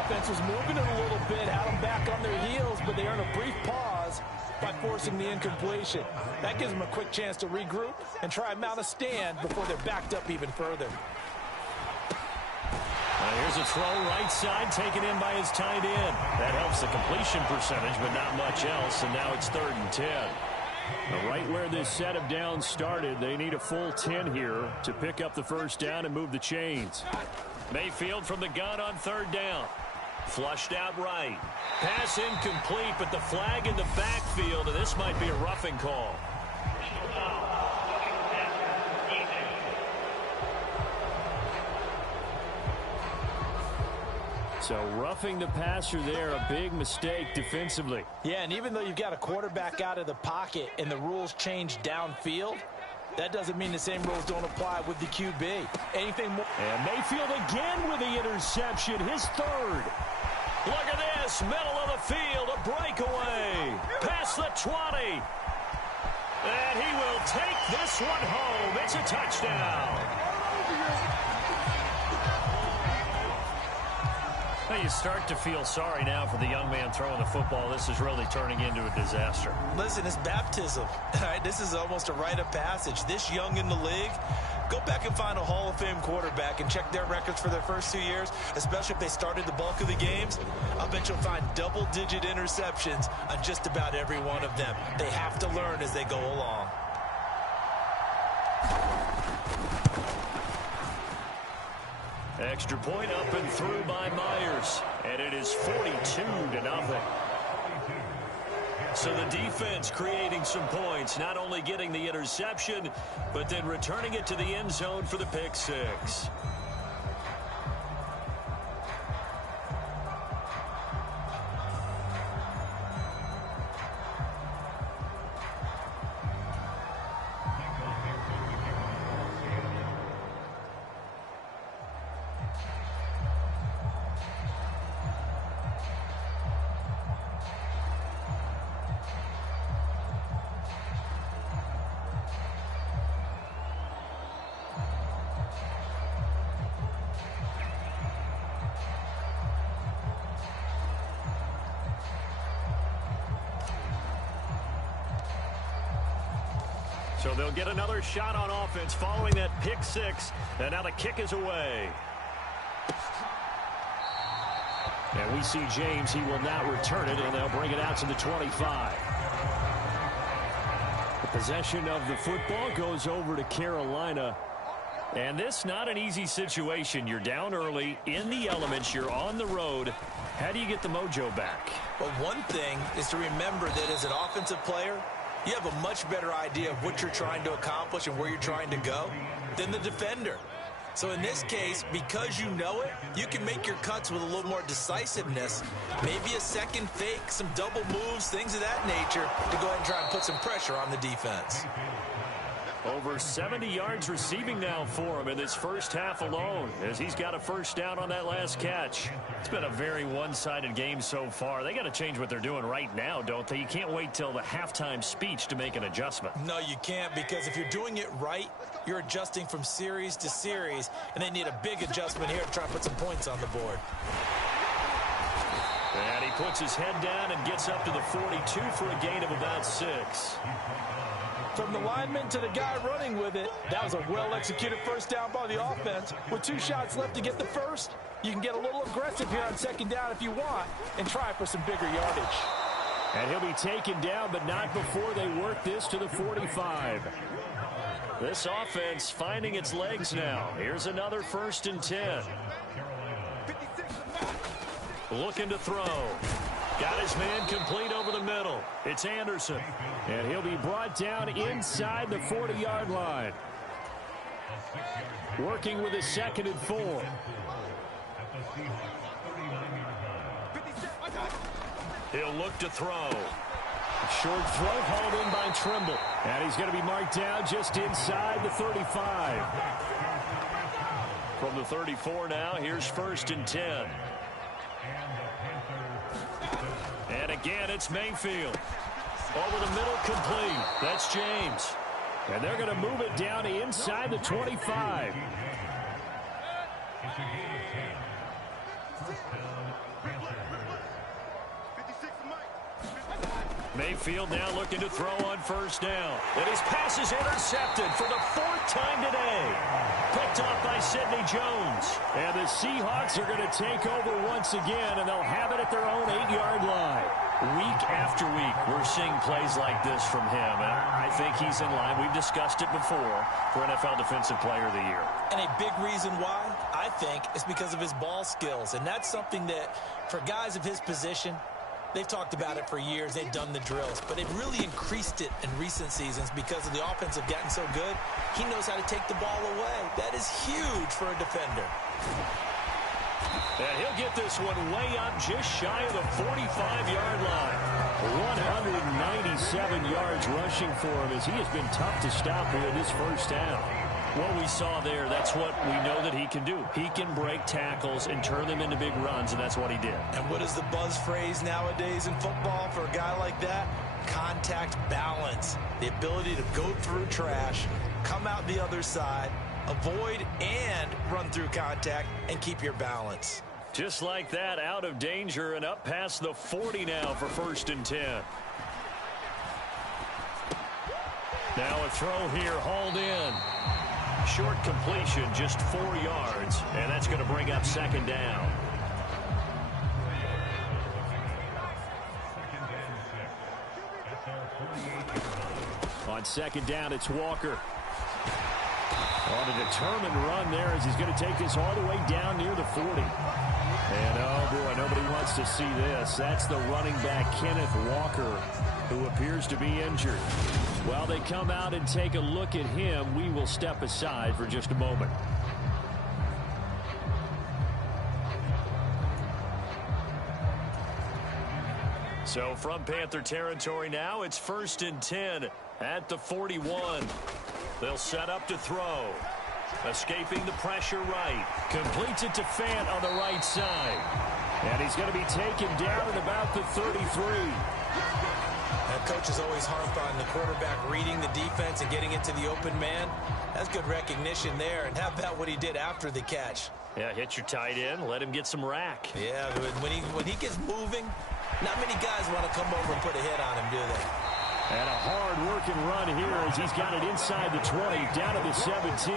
Offense was moving it a little bit, had them back on their heels, but they earn a brief pause by forcing the incompletion. That gives them a quick chance to regroup and try and mount a stand before they're backed up even further. Here's a throw right side taken in by his tight end. That helps the completion percentage, but not much else, and now it's 3rd and 10. Right where this set of downs started, they need a full 10 here to pick up the first down and move the chains. Mayfield from the gun on 3rd down. Flushed out right. Pass incomplete, but the flag in the backfield, and this might be a roughing call. So roughing the passer there, a big mistake defensively. Yeah, and even though you've got a quarterback out of the pocket and the rules change downfield, that doesn't mean the same rules don't apply with the QB. Anything more. And Mayfield again with the interception, his 3rd. Look at this, middle of the field, a breakaway. Past the 20. And he will take this one home. It's a touchdown. Well, you start to feel sorry now for the young man throwing the football. This is really turning into a disaster. Listen, it's baptism. All right, this is almost a rite of passage. This young in the league, go back and find a Hall of Fame quarterback and check their records for their first 2 years, especially if they started the bulk of the games. I'll bet you'll find double-digit interceptions on just about every one of them. They have to learn as they go along. Extra point up and through by Myers. And it is 42-0. So the defense creating some points, not only getting the interception, but then returning it to the end zone for the pick six. So they'll get another shot on offense following that pick six. And now the kick is away. And we see James. He will now return it, and they'll bring it out to the 25. The possession of the football goes over to Carolina. And this not an easy situation. You're down early, in the elements, you're on the road. How do you get the mojo back? Well, one thing is to remember that as an offensive player, you have a much better idea of what you're trying to accomplish and where you're trying to go than the defender. So in this case, because you know it, you can make your cuts with a little more decisiveness. Maybe a second fake, some double moves, things of that nature to go ahead and try and put some pressure on the defense. Over 70 yards receiving now for him in this first half alone, as he's got a first down on that last catch. It's been a very one-sided game so far. They got to change what they're doing right now, don't they? You can't wait till the halftime speech to make an adjustment. No, you can't, because if you're doing it right, you're adjusting from series to series, and they need a big adjustment here to try to put some points on the board. And he puts his head down and gets up to the 42 for a gain of about 6. From the lineman to the guy running with it, that was a well-executed first down by the offense. With 2 shots left to get the first, you can get a little aggressive here on second down if you want and try for some bigger yardage. And he'll be taken down, but not before they work this to the 45. This offense finding its legs now. Here's another 1st and 10. Looking to throw. Got his man complete over the middle. It's Anderson. And he'll be brought down inside the 40-yard line. Working with a 2nd and 4. He'll look to throw. Short throw hauled in by Trimble. And he's going to be marked down just inside the 35. From the 34 now, here's 1st and 10. And again, it's Mayfield. Over the middle, complete. That's James. And they're going to move it down to inside the 25. Mayfield now looking to throw on 1st down. And his pass is intercepted for the 4th time today. Picked off by Sidney Jones. And the Seahawks are going to take over once again, and they'll have it at their own 8-yard line. Week after week, we're seeing plays like this from him, and I think he's in line. We've discussed it before for NFL Defensive Player of the Year. And a big reason why, I think, is because of his ball skills. And that's something that, for guys of his position, they've talked about it for years. They've done the drills. But they've really increased it in recent seasons because of the offense have gotten so good. He knows how to take the ball away. That is huge for a defender. And he'll get this one way up just shy of the 45-yard line. 197 yards rushing for him as he has been tough to stop here in this first half. What we saw there, that's what we know that he can do. He can break tackles and turn them into big runs, and that's what he did. And what is the buzz phrase nowadays in football for a guy like that? Contact balance. The ability to go through trash, come out the other side, avoid and run through contact, and keep your balance. Just like that, out of danger and up past the 40 now for 1st and 10. Now a throw here, hauled in. Short completion, just 4 yards, and that's going to bring up 2nd down. On 2nd down, it's Walker. On a determined run there as he's going to take this all the way down near the 40. And, oh, boy, nobody wants to see this. That's the running back, Kenneth Walker. who appears to be injured. While they come out and take a look at him, we will step aside for just a moment. So from Panther territory now, it's 1st and 10 at the 41. They'll set up to throw. Escaping the pressure right. Completes it to Fant on the right side. And he's going to be taken down at about the 33. That coach is always harped on the quarterback reading the defense and getting into the open man. That's good recognition there. And how about what he did after the catch? Yeah, hit your tight end. Let him get some rack. Yeah, when he gets moving, not many guys want to come over and put a hit on him, do they? And a hard-working run here as he's got it inside the 20, down to the 17.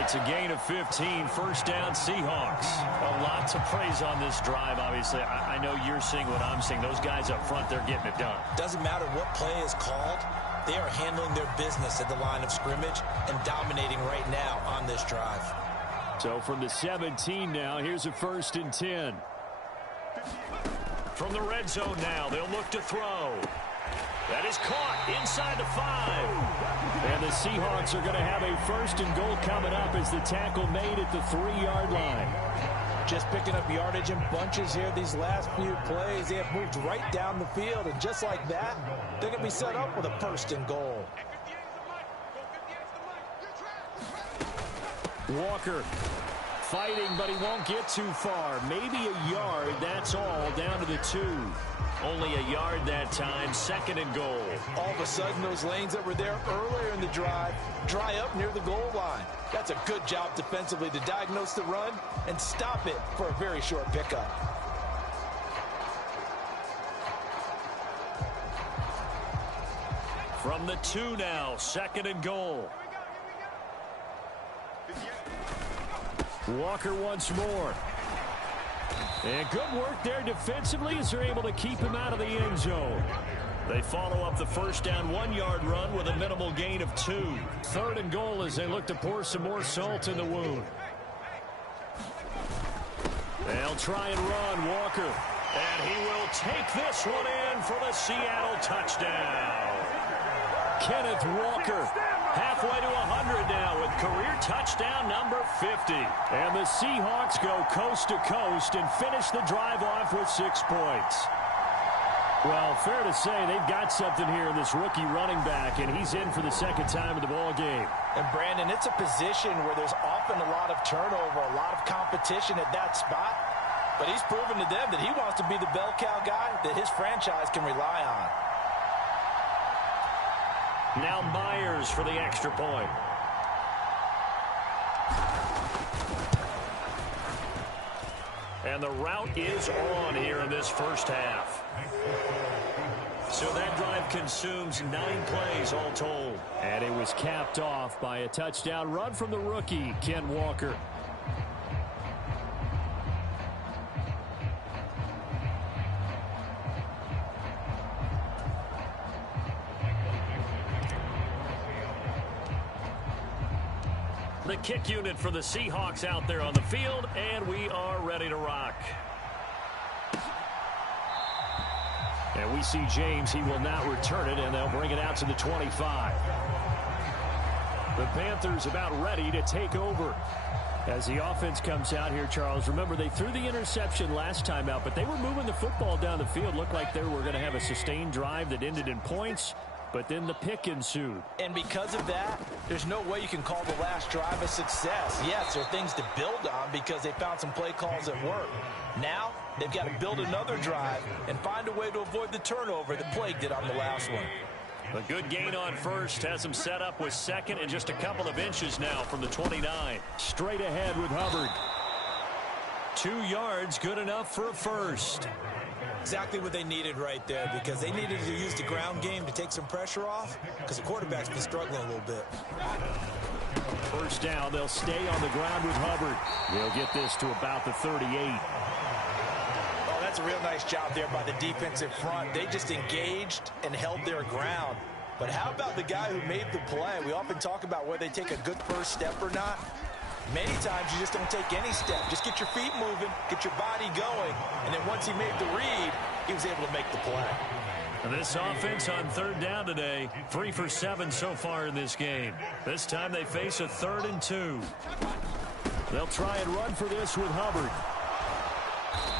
It's a gain of 15, 1st down Seahawks. A lot to praise on this drive, obviously. I know you're seeing what I'm seeing. Those guys up front, they're getting it done. Doesn't matter what play is called. They are handling their business at the line of scrimmage and dominating right now on this drive. So from the 17 now, here's a 1st and 10. From the red zone now, they'll look to throw. That is caught inside the 5. And the Seahawks are going to have a 1st and goal coming up as the tackle made at the 3-yard line. Just picking up yardage in bunches here these last few plays. They have moved right down the field, and just like that, they're going to be set up with a 1st and goal. Walker fighting, but he won't get too far. Maybe a yard, that's all, down to the 2. Only a yard that time, 2nd and goal. All of a sudden, those lanes that were there earlier in the drive dry up near the goal line. That's a good job defensively to diagnose the run and stop it for a very short pickup. From the 2 now, 2nd and goal. Walker once more. And good work there defensively as they're able to keep him out of the end zone. They follow up the 1st down 1-yard run with a minimal gain of 2. 3rd and goal as they look to pour some more salt in the wound. They'll try and run Walker. And he will take this one in for the Seattle touchdown. Kenneth Walker halfway to 100 now with career touchdown number 50. And the Seahawks go coast to coast and finish the drive off with 6 points. Well, fair to say they've got something here in this rookie running back, and he's in for the 2nd time of the ball game. And Brandon, it's a position where there's often a lot of turnover, a lot of competition at that spot. But he's proven to them that he wants to be the bell cow guy that his franchise can rely on. Now Myers for the extra point. And the route is on here in this 1st half. So that drive consumes 9 plays all told. And it was capped off by a touchdown run from the rookie, Ken Walker. The kick unit for the Seahawks out there on the field, and we are ready to rock. And we see James. He will not return it, and they'll bring it out to the 25. The Panthers about ready to take over. As the offense comes out here, Charles, remember they threw the interception last time out, but they were moving the football down the field. Looked like they were going to have a sustained drive that ended in points. But then the pick ensued. And because of that, there's no way you can call the last drive a success. Yes, there are things to build on because they found some play calls that work. Now, they've got to build another drive and find a way to avoid the turnover that plagued it on the last one. A good gain on 1st has them set up with 2nd and just a couple of inches now from the 29. Straight ahead with Hubbard. 2 yards, good enough for a 1st. Exactly what they needed right there because they needed to use the ground game to take some pressure off because the quarterback's been struggling a little bit. 1st down, they'll stay on the ground with Hubbard. They'll get this to about the 38. Oh, that's a real nice job there by the defensive front. They just engaged and held their ground. But how about the guy who made the play? We often talk about whether they take a good 1st step or not. Many times you just don't take any step. Just get your feet moving, get your body going, and then once he made the read, he was able to make the play. And this offense on third down today, 3 for 7 so far in this game. This time they face a 3rd and 2. They'll try and run for this with Hubbard.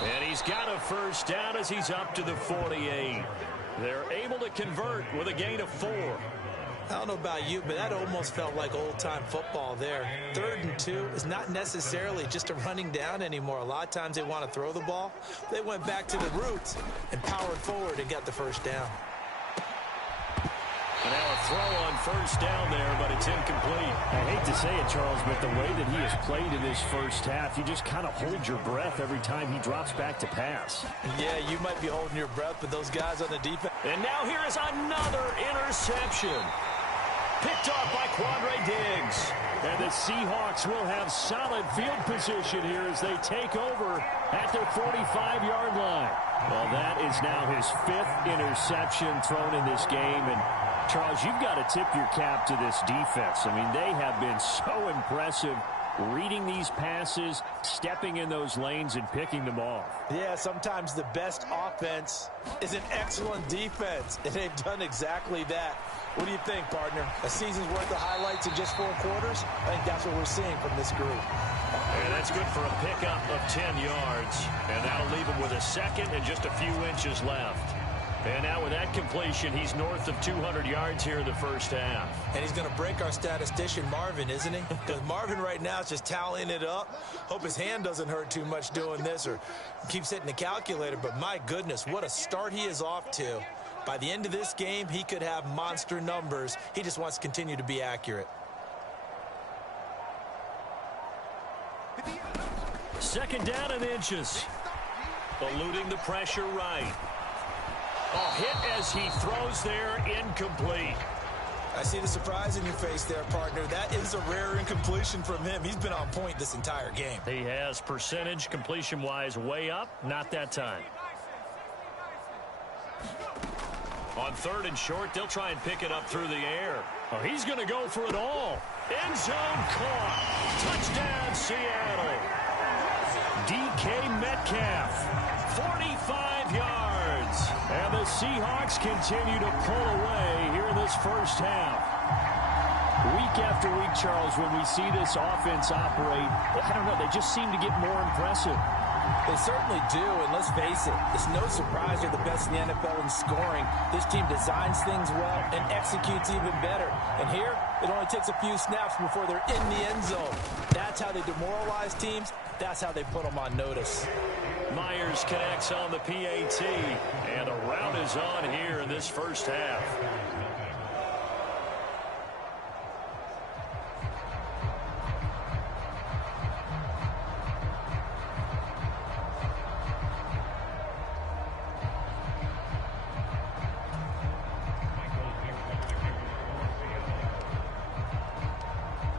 And he's got a first down as he's up to the 48. They're able to convert with a gain of 4. I don't know about you, but that almost felt like old-time football there. 3rd and 2 is not necessarily just a running down anymore. A lot of times they want to throw the ball. They went back to the roots and powered forward and got the first down. And now a throw on first down there, but it's incomplete. I hate to say it, Charles, but the way that he has played in this first half, you just kind of hold your breath every time he drops back to pass. Yeah, you might be holding your breath, but those guys on the defense. And now here is another interception. Picked off by Quandre Diggs. And the Seahawks will have solid field position here as they take over at their 45-yard line. Well, that is now his 5th interception thrown in this game. And, Charles, you've got to tip your cap to this defense. I mean, they have been so impressive reading these passes, stepping in those lanes, and picking them off. Yeah, sometimes the best offense is an excellent defense, and they've done exactly that. What do you think, partner? A season's worth of highlights in just 4 quarters? I think that's what we're seeing from this group. And that's good for a pickup of 10 yards. And that'll leave him with a 2nd and just a few inches left. And now with that completion, he's north of 200 yards here in the first half. And he's going to break our statistician, Marvin, isn't he? Because Marvin right now is just tallying it up. Hope his hand doesn't hurt too much doing this or keeps hitting the calculator. But my goodness, what a start he is off to. By the end of this game, he could have monster numbers. He just wants to continue to be accurate. 2nd down and inches. Eluding the pressure right. A hit as he throws there, incomplete. I see the surprise in your face there, partner. That is a rare incompletion from him. He's been on point this entire game. He has percentage completion-wise way up, not that time. On 3rd and short, they'll try and pick it up through the air. Oh, he's going to go for it all. End zone caught. Touchdown, Seattle. DK Metcalf, 45 yards. And the Seahawks continue to pull away here in this first half. Week after week, Charles, when we see this offense operate, I don't know, they just seem to get more impressive. They certainly do, and let's face it, it's no surprise they're the best in the NFL in scoring. This team designs things well and executes even better. And here, it only takes a few snaps before they're in the end zone. That's how they demoralize teams. That's how they put them on notice. Myers connects on the PAT, and a rout is on here in this first half.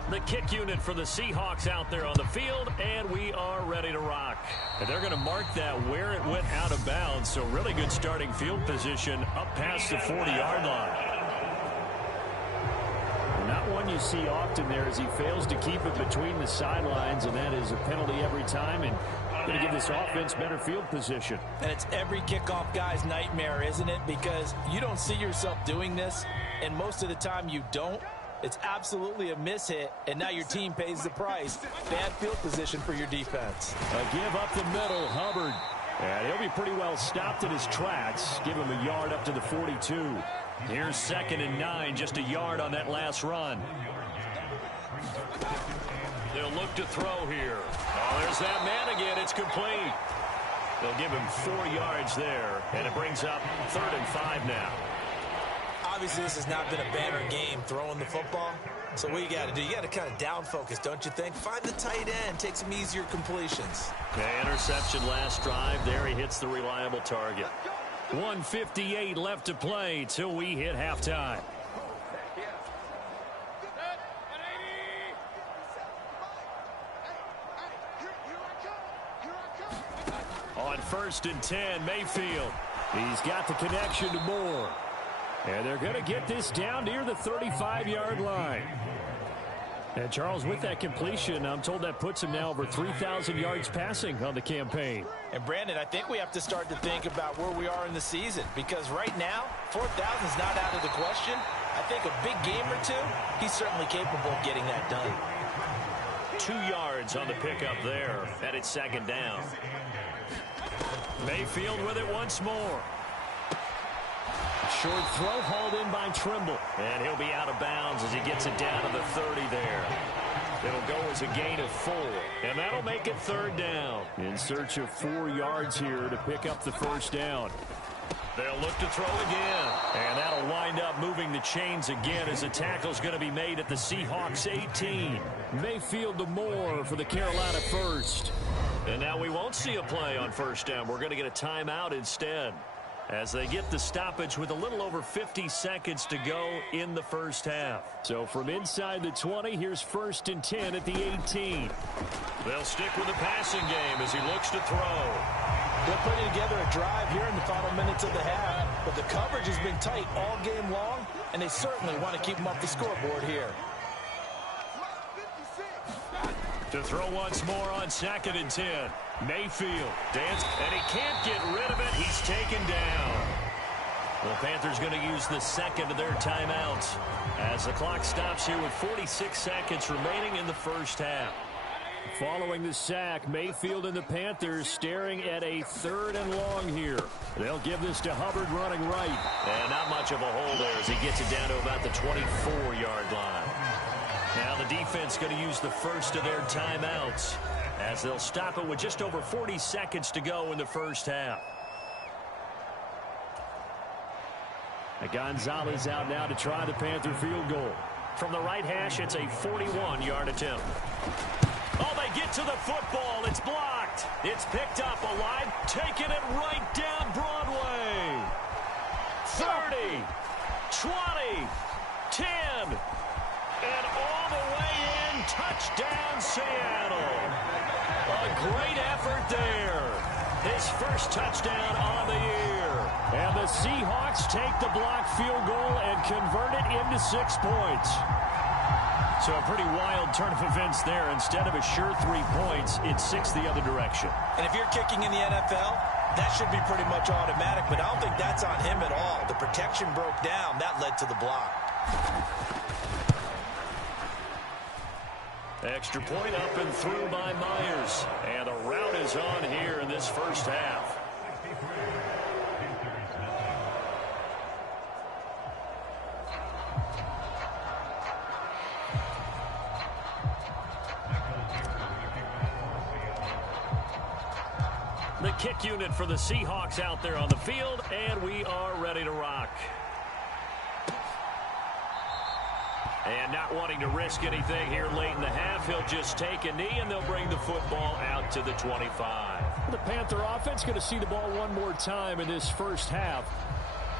The kick unit for the Seahawks out there on the field, and we are ready to rock. And they're going to mark that where it went out of bounds, so really good starting field position up past the 40-yard line. Not one you see often there as he fails to keep it between the sidelines, and that is a penalty every time, and going to give this offense better field position. And it's every kickoff guy's nightmare, isn't it? Because you don't see yourself doing this, and most of the time you don't. It's absolutely a mishit, and now your team pays the price. Bad field position for your defense. A give up the middle, Hubbard. And he'll be pretty well stopped in his tracks. Give him a yard up to the 42. Here's 2nd and 9, just a yard on that last run. They'll look to throw here. Oh, there's that man again. It's complete. They'll give him 4 yards there, and it brings up 3rd and 5 now. Obviously, this has not been a banner game throwing the football. So what you got to do, you got to kind of down focus, don't you think? Find the tight end, take some easier completions. Okay, interception last drive. There he hits the reliable target. 1:58 left to play till we hit halftime. On 1st and 10, Mayfield. He's got the connection to Moore. And they're going to get this down near the 35-yard line. And Charles, with that completion, I'm told that puts him now over 3,000 yards passing on the campaign. And Brandon, I think we have to start to think about where we are in the season, because right now, 4,000 is not out of the question. I think a big game or two, he's certainly capable of getting that done. 2 yards on the pickup there, and it's second down. Mayfield with it once more. Short throw hauled in by Trimble. And he'll be out of bounds as he gets it down to the 30 there. It'll go as a gain of 4. And that'll make it third down. In search of 4 yards here to pick up the first down. They'll look to throw again. And that'll wind up moving the chains again as the tackle's going to be made at the Seahawks 18. Mayfield to Moore for the Carolina first. And now we won't see a play on first down. We're going to get a timeout instead, as they get the stoppage with a little over 50 seconds to go in the first half. So from inside the 20, here's 1st and 10 at the 18. They'll stick with the passing game as he looks to throw. They're putting together a drive here in the final minutes of the half, but the coverage has been tight all game long, and they certainly want to keep them off the scoreboard here. To throw once more on 2nd and 10. Mayfield dance, and he can't get rid of it. He's taken down. The Panthers going to use the second of their timeouts as the clock stops here with 46 seconds remaining in the first half. Following the sack, Mayfield and the Panthers staring at a 3rd and long here. They'll give this to Hubbard running right. And not much of a hole there as he gets it down to about the 24-yard line. Now the defense going to use the first of their timeouts as they'll stop it with just over 40 seconds to go in the first half. Gonzalez out now to try the Panther field goal. From the right hash, it's a 41-yard attempt. Oh, they get to the football. It's blocked. It's picked up alive, taking it right down Broadway. 30, 20, 10, and all the way in. Touchdown, Seattle. A great effort there. His first touchdown on the year. And the Seahawks take the blocked field goal and convert it into 6 points. So a pretty wild turn of events there. Instead of a sure 3 points, it's 6 the other direction. And if you're kicking in the NFL, that should be pretty much automatic, but I don't think that's on him at all. The protection broke down. That led to the block. Extra point up and through by Myers. And the route is on here in this first half. The kick unit for the Seahawks out there on the field, and we are ready to rock. And not wanting to risk anything here late in the half, he'll just take a knee, and they'll bring the football out to the 25. The Panther offense going to see the ball one more time in this first half.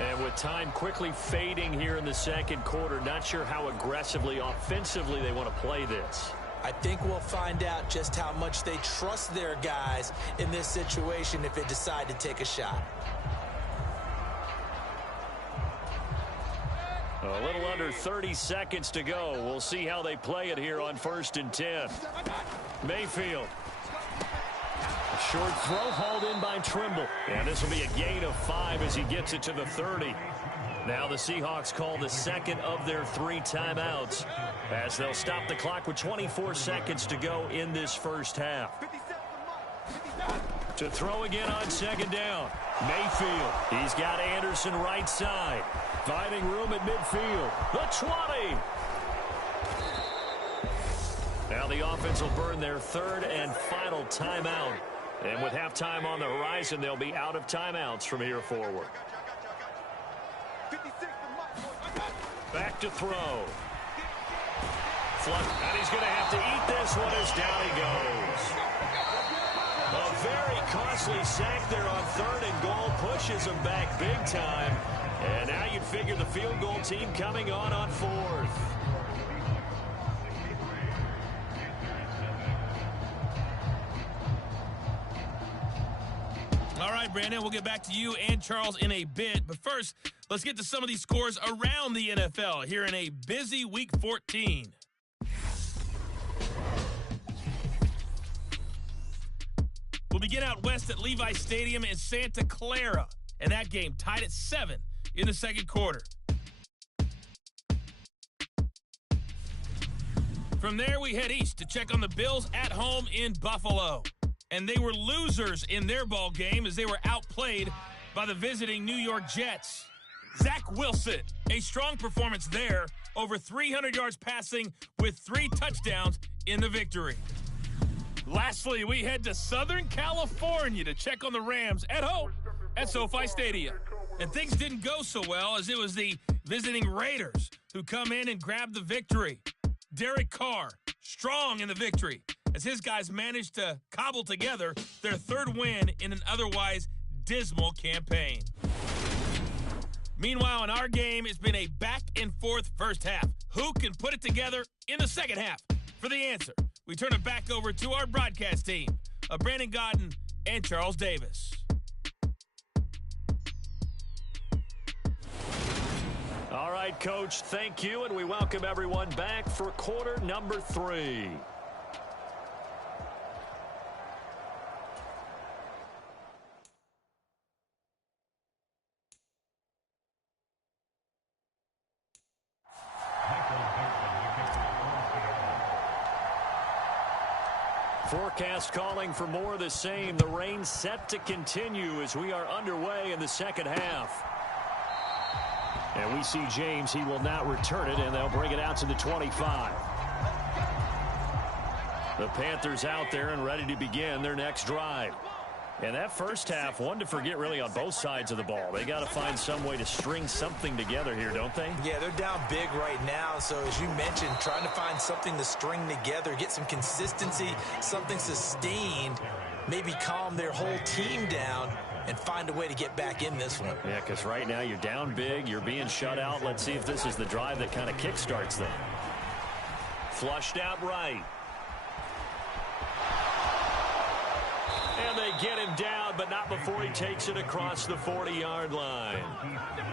And with time quickly fading here in the second quarter, not sure how aggressively, offensively they want to play this. I think we'll find out just how much they trust their guys in this situation if they decide to take a shot. A little under 30 seconds to go. We'll see how they play it here on 1st and 10. Mayfield. A short throw hauled in by Trimble. And this will be a gain of 5 as he gets it to the 30. Now the Seahawks call the second of their 3 timeouts as they'll stop the clock with 24 seconds to go in this first half. To throw again on 2nd down. Mayfield. He's got Anderson right side. Finding room at midfield. The 20. Now the offense will burn their 3rd and final timeout. And with halftime on the horizon, they'll be out of timeouts from here forward. Back to throw. And he's going to have to eat this one as down he goes. A very costly sack there on 3rd and goal. Pushes him back big time. And now you'd figure the field goal team coming on 4th. All right, Brandon, we'll get back to you and Charles in a bit. But first, let's get to some of these scores around the NFL here in a busy Week 14. begin out west at Levi Stadium in Santa Clara, and that game tied at 7 in the second quarter. From there, we head east to check on the Bills at home in Buffalo. And they were losers in their ball game as they were outplayed by the visiting New York Jets. Zach Wilson, a strong performance there, over 300 yards passing with 3 touchdowns in the victory. Lastly, we head to Southern California to check on the Rams at home at SoFi Stadium. And things didn't go so well as it was the visiting Raiders who come in and grab the victory. Derek Carr, strong in the victory, as his guys managed to cobble together their 3rd win in an otherwise dismal campaign. Meanwhile, in our game, it's been a back-and-forth first half. Who can put it together in the second half? For the answer, we turn it back over to our broadcast team of Brandon Godden and Charles Davis. All right, Coach, thank you, and we welcome everyone back for quarter number 3. Forecast calling for more of the same. The rain set to continue as we are underway in the second half. And we see James. He will not return it, and they'll bring it out to the 25. The Panthers out there and ready to begin their next drive. And that first half, one to forget really on both sides of the ball. They got to find some way to string something together here, don't they? Yeah, they're down big right now. So as you mentioned, trying to find something to string together, get some consistency, something sustained, maybe calm their whole team down and find a way to get back in this one. Yeah, because right now you're down big, you're being shut out. Let's see if this is the drive that kind of kickstarts them. Flushed out right. And they get him down, but not before he takes it across the 40-yard line.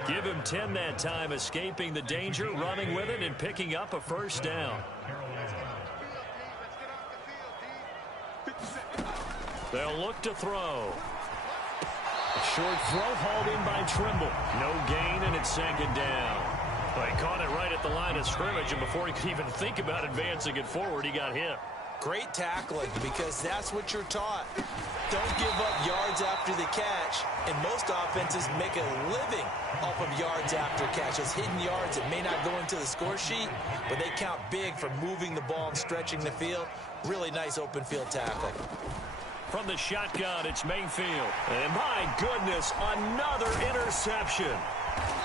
Give him 10 that time, escaping the danger, running with it, and picking up a first down. They'll look to throw. Short throw hauled in by Trimble. No gain, and it's second down. Well, he caught it right at the line of scrimmage, and before he could even think about advancing it forward, he got hit. Great tackling, because that's what you're taught. Don't give up yards after the catch, and most offenses make a living off of yards after catches. Hidden yards that may not go into the score sheet, but they count big for moving the ball and stretching the field. Really nice open field tackle. From the shotgun, it's Mayfield. And my goodness, another interception.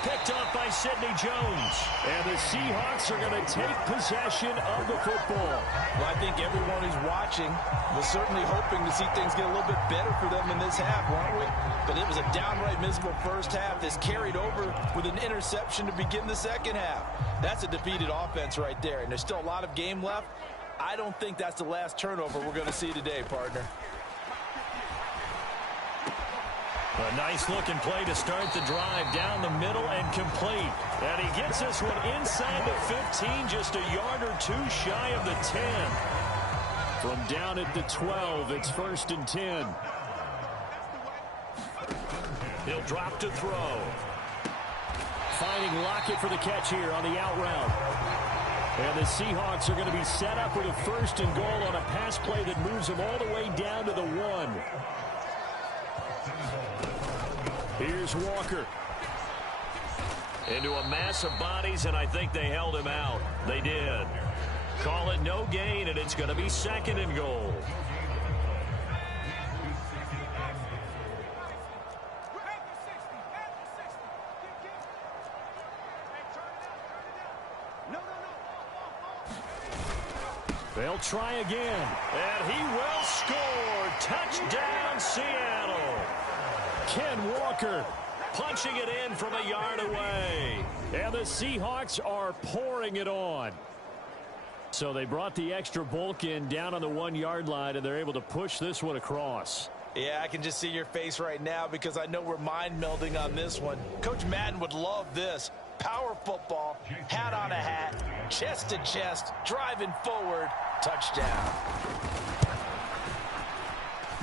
Picked up by Sidney Jones. And the Seahawks are going to take possession of the football. Well, I think everyone who's watching was certainly hoping to see things get a little bit better for them in this half, weren't we? But it was a downright miserable first half that's carried over with an interception to begin the second half. That's a defeated offense right there, and there's still a lot of game left. I don't think that's the last turnover we're going to see today, partner. A nice-looking play to start the drive down the middle and complete. And he gets this one inside the 15, just a yard or two shy of the 10. From down at the 12, it's 1st and 10. He'll drop to throw. Finding Lockett for the catch here on the out route. And the Seahawks are going to be set up with a 1st and goal on a pass play that moves them all the way down to the 1. Here's Walker. Into a mass of bodies, and I think they held him out. They did. Call it no gain, and it's going to be 2nd and goal. They'll try again, and he will score. Touchdown, Seattle. Ken Walker punching it in from a yard away. And the Seahawks are pouring it on. So they brought the extra bulk in down on the 1-yard line, and they're able to push this one across. Yeah, I can just see your face right now because I know we're mind melding on this one. Coach Madden would love this. Power football, hat on a hat, chest to chest, driving forward, touchdown.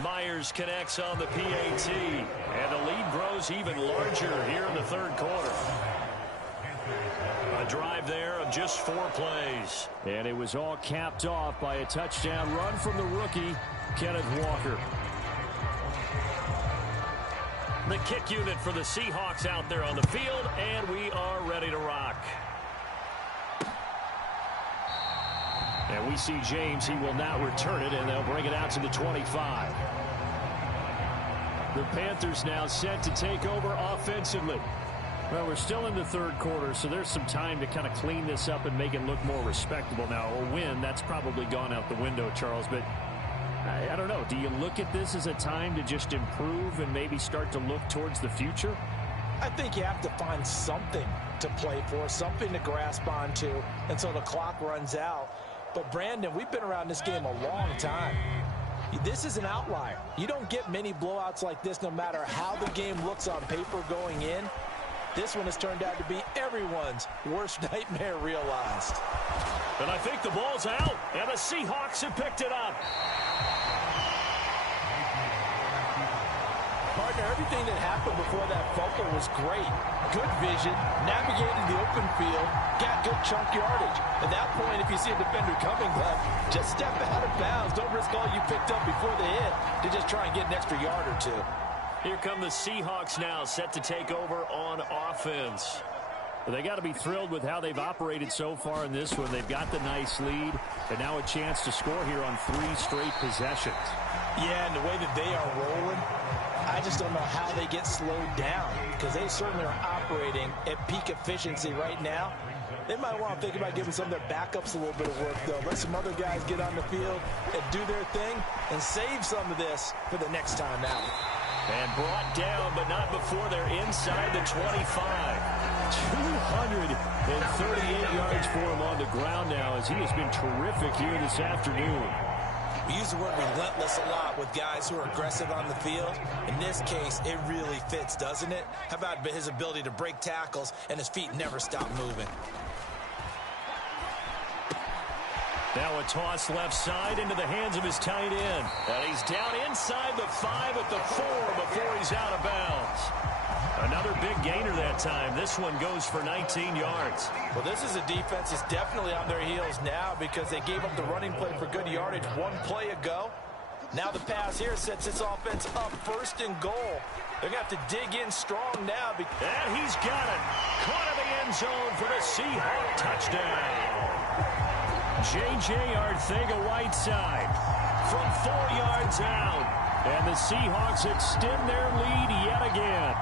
Myers connects on the PAT, and the lead grows even larger here in the third quarter. A drive there of just 4 plays. And it was all capped off by a touchdown run from the rookie, Kenneth Walker. The kick unit for the Seahawks out there on the field, and we are ready to rock. And we see James. He will now return it, and they'll bring it out to the 25. The Panthers now set to take over offensively. Well, we're still in the third quarter, so there's some time to kind of clean this up and make it look more respectable. Now, a win, that's probably gone out the window, Charles, but I don't know. Do you look at this as a time to just improve and maybe start to look towards the future? I think you have to find something to play for, something to grasp onto until the clock runs out. But, Brandon, we've been around this game a long time. This is an outlier. You don't get many blowouts like this no matter how the game looks on paper going in. This one has turned out to be everyone's worst nightmare realized. And I think the ball's out, and the Seahawks have picked it up. Partner, everything that happened before that fumble was great. Good vision, navigated the open field, got good chunk yardage. At that point, if you see a defender coming left, just step out of bounds. Don't risk all you picked up before the hit to just try and get an extra yard or two. Here come the Seahawks now, set to take over on offense. Well, they got to be thrilled with how they've operated so far in this one. They've got the nice lead, and now a chance to score here on 3 straight possessions. Yeah, and the way that they are rolling, I just don't know how they get slowed down, because they certainly are operating at peak efficiency right now. They might want to think about giving some of their backups a little bit of work, though. Let some other guys get on the field and do their thing and save some of this for the next time out. And brought down, but not before they're inside the 25. 238 yards for him on the ground now, as he has been terrific here this afternoon. We use the word relentless a lot with guys who are aggressive on the field. In this case, it really fits, doesn't it? How about his ability to break tackles and his feet never stop moving? Now a toss left side into the hands of his tight end. And he's down inside the 5 at the 4 before he's out of bounds. Another big gainer that time. This one goes for 19 yards. Well, this is a defense that's definitely on their heels now because they gave up the running play for good yardage 1 play ago. Now the pass here sets this offense up 1st and goal. They're going to have to dig in strong now. And he's got it. Caught in the end zone for the Seahawks touchdown. J.J. Arcega-Whiteside from 4 yards out. And the Seahawks extend their lead yet again.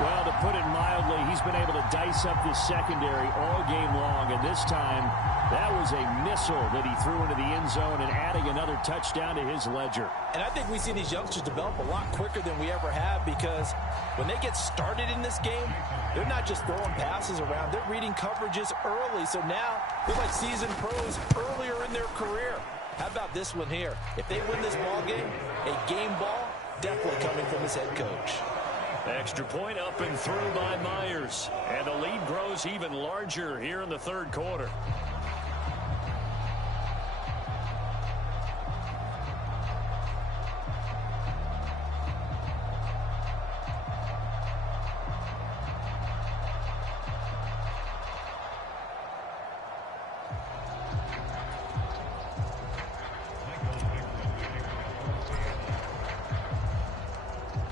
Well, to put it mildly, he's been able to dice up this secondary all game long. And this time, that was a missile that he threw into the end zone and adding another touchdown to his ledger. And I think we see these youngsters develop a lot quicker than we ever have because when they get started in this game, they're not just throwing passes around. They're reading coverages early. So now they're like seasoned pros earlier in their career. How about this one here? If they win this ball game, a game ball definitely coming from his head coach. Extra point up and through by Myers. And the lead grows even larger here in the third quarter.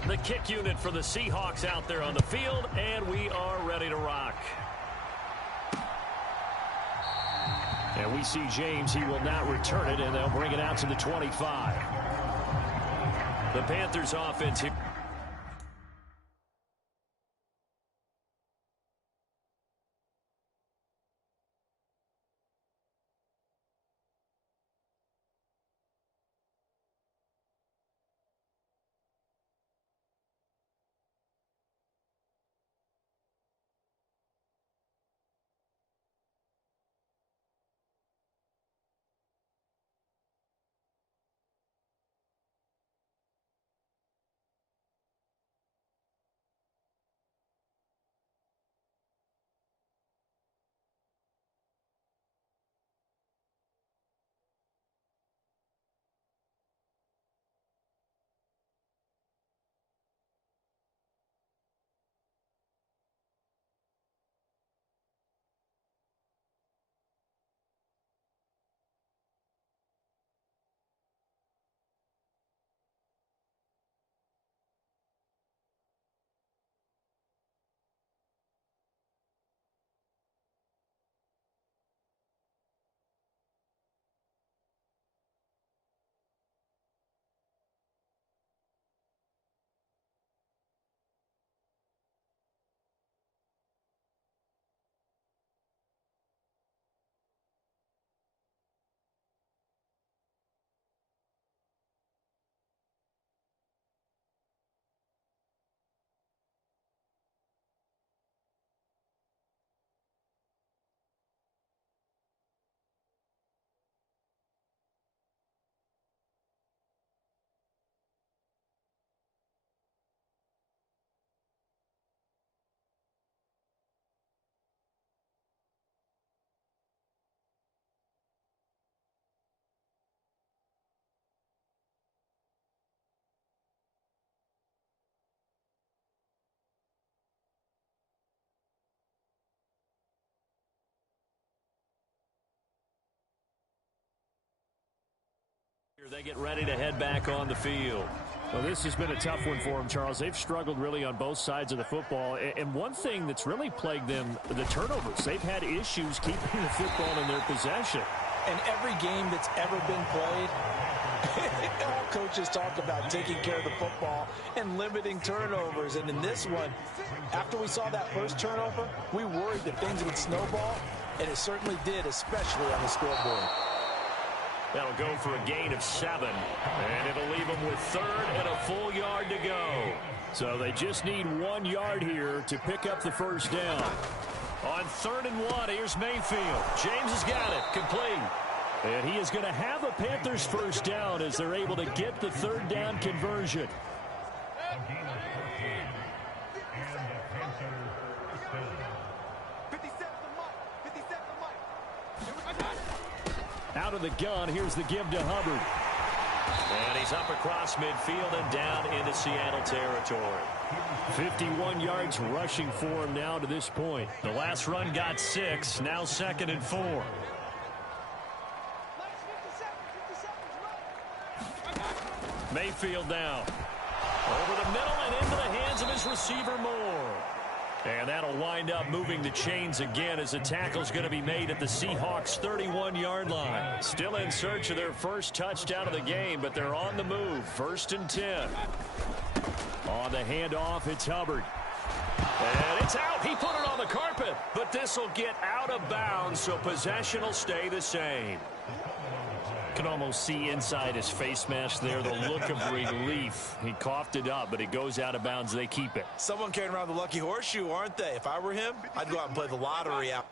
The kick unit for the Seahawks out there on the field, and we are ready to rock. And we see James. He will not return it, and they'll bring it out to the 25. The Panthers offense here. They get ready to head back on the field. Well, this has been a tough one for them, Charles. They've struggled really on both sides of the football. And one thing that's really plagued them, the turnovers. They've had issues keeping the football in their possession. And every game that's ever been played, all coaches talk about taking care of the football and limiting turnovers. And in this one, after we saw that first turnover, we worried that things would snowball, and it certainly did, especially on the scoreboard. That'll go for a gain of 7, and it'll leave them with 3rd and a full yard to go. So they just need 1 yard here to pick up the first down. On 3rd and 1, here's Mayfield. James has got it, complete. And he is going to have a Panthers first down as they're able to get the 3rd down conversion. Out of the gun, here's the give to Hubbard. And he's up across midfield and down into Seattle territory. 51 yards rushing for him now to this point. The last run got 6, now 2nd and 4. Mayfield now. Over the middle and into the hands of his receiver Moore. And that'll wind up moving the chains again as the tackle's going to be made at the Seahawks' 31-yard line. Still in search of their first touchdown of the game, but they're on the move. 1st and 10. On the handoff, it's Hubbard. And it's out. He put it on the carpet. But this will get out of bounds, so possession will stay the same. Can almost see inside his face mask there the look of relief. He coughed it up, but it goes out of bounds. They keep it. Someone carrying around the lucky horseshoe, aren't they? If I were him, I'd go out and play the lottery out.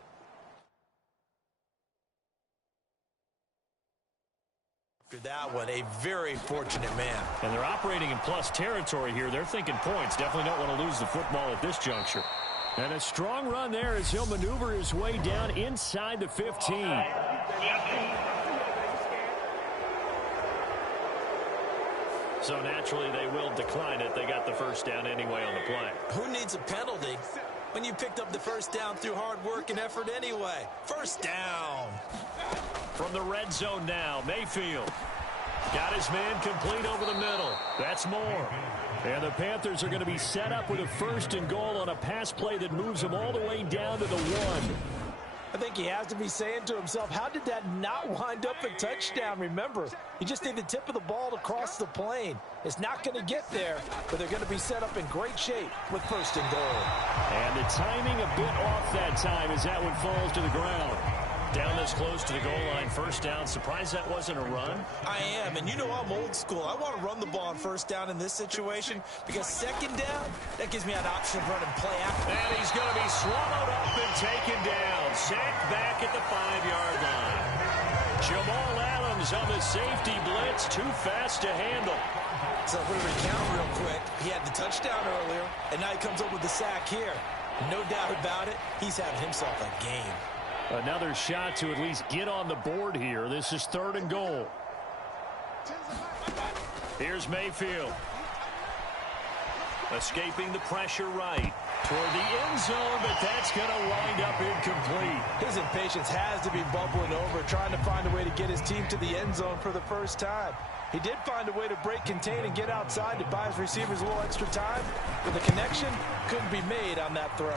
After that one, a very fortunate man. And they're operating in plus territory here. They're thinking points. Definitely don't want to lose the football at this juncture. And a strong run there as he'll maneuver his way down inside the 15. So naturally they will decline it. They got the first down anyway on the play. Who needs a penalty when you picked up the first down through hard work and effort anyway? First down. From the red zone now, Mayfield. Got his man complete over the middle. That's Moore. And the Panthers are going to be set up with a 1st and goal on a pass play that moves them all the way down to the 1. I think he has to be saying to himself, how did that not wind up a touchdown? Remember, you just need the tip of the ball to cross the plane. It's not going to get there, but they're going to be set up in great shape with 1st and goal. And the timing a bit off that time as that one falls to the ground. Down this close to the goal line, 1st down. Surprised that wasn't a run? I am, and you know I'm old school. I want to run the ball on 1st down in this situation because 2nd down, that gives me an option of running play after. And he's going to be swallowed up and taken down. Sacked back at the 5-yard line. Jamal Adams on the safety blitz, too fast to handle. So if we recount real quick, he had the touchdown earlier, and now he comes up with the sack here. No doubt about it, he's having himself a game. Another shot to at least get on the board here. This is 3rd and goal. Here's Mayfield. Escaping the pressure right. Toward the end zone, but that's going to wind up incomplete. His impatience has to be bubbling over, trying to find a way to get his team to the end zone for the first time. He did find a way to break contain and get outside to buy his receivers a little extra time, but the connection couldn't be made on that throw.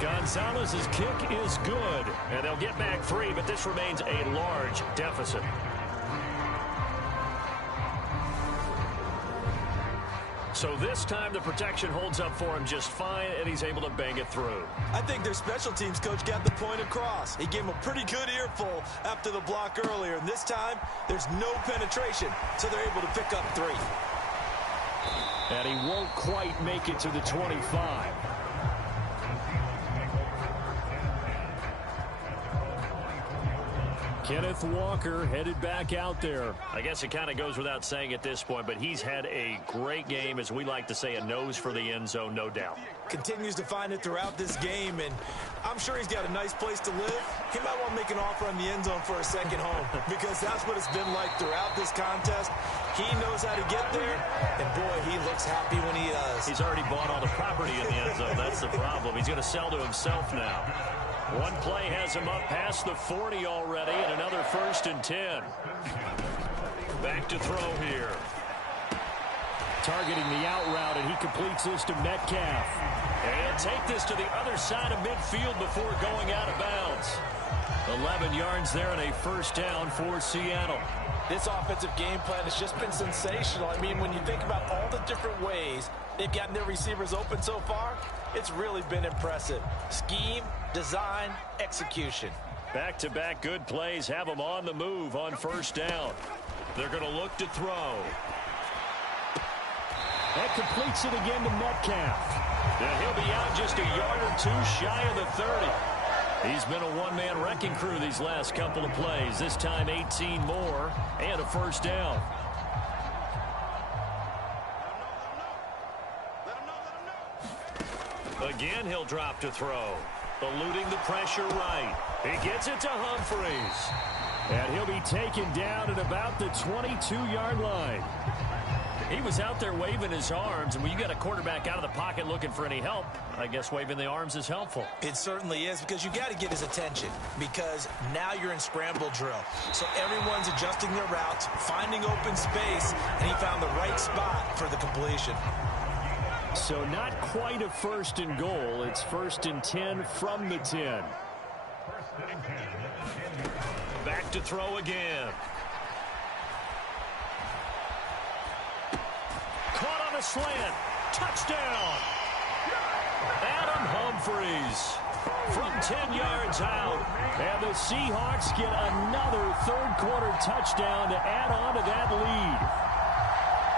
Gonzalez's kick is good, and they'll get back 3, but this remains a large deficit. So this time the protection holds up for him just fine, and he's able to bang it through. I think their special teams coach got the point across. He gave him a pretty good earful after the block earlier, and this time there's no penetration, so they're able to pick up 3. And he won't quite make it to the 25. Kenneth Walker headed back out there. I guess it kind of goes without saying at this point, but he's had a great game, as we like to say, a nose for the end zone, no doubt. Continues to find it throughout this game, and I'm sure he's got a nice place to live. He might want to make an offer on the end zone for a second home, because that's what it's been like throughout this contest. He knows how to get there, and boy, he looks happy when he does. He's already bought all the property in the end zone. That's the problem. He's going to sell to himself now. One play has him up past the 40 already, and another 1st and 10. Back to throw here. Targeting the out route, and he completes this to Metcalf. And he'll take this to the other side of midfield before going out of bounds. 11 yards there and a first down for Seattle. This offensive game plan has just been sensational. I mean, when you think about all the different ways they've gotten their receivers open so far, it's really been impressive. Scheme, design, execution. Back-to-back good plays have them on the move on first down. They're going to look to throw. That completes it again to Metcalf. Now he'll be out just a yard or two shy of the 30. He's been a one-man wrecking crew these last couple of plays. This time 18 more and a first down. Again, he'll drop to throw. Eluding the pressure right. He gets it to Humphries. And he'll be taken down at about the 22-yard line. He was out there waving his arms, and when you got a quarterback out of the pocket looking for any help, I guess waving the arms is helpful. It certainly is, because you got to get his attention, because now you're in scramble drill. So everyone's adjusting their routes, finding open space, and he found the right spot for the completion. So not quite a first and goal. It's first and 10 from the 10. Back to throw again. Caught on a slant. Touchdown. Adam Humphries from 10 yards out. And the Seahawks get another third-quarter touchdown to add on to that lead.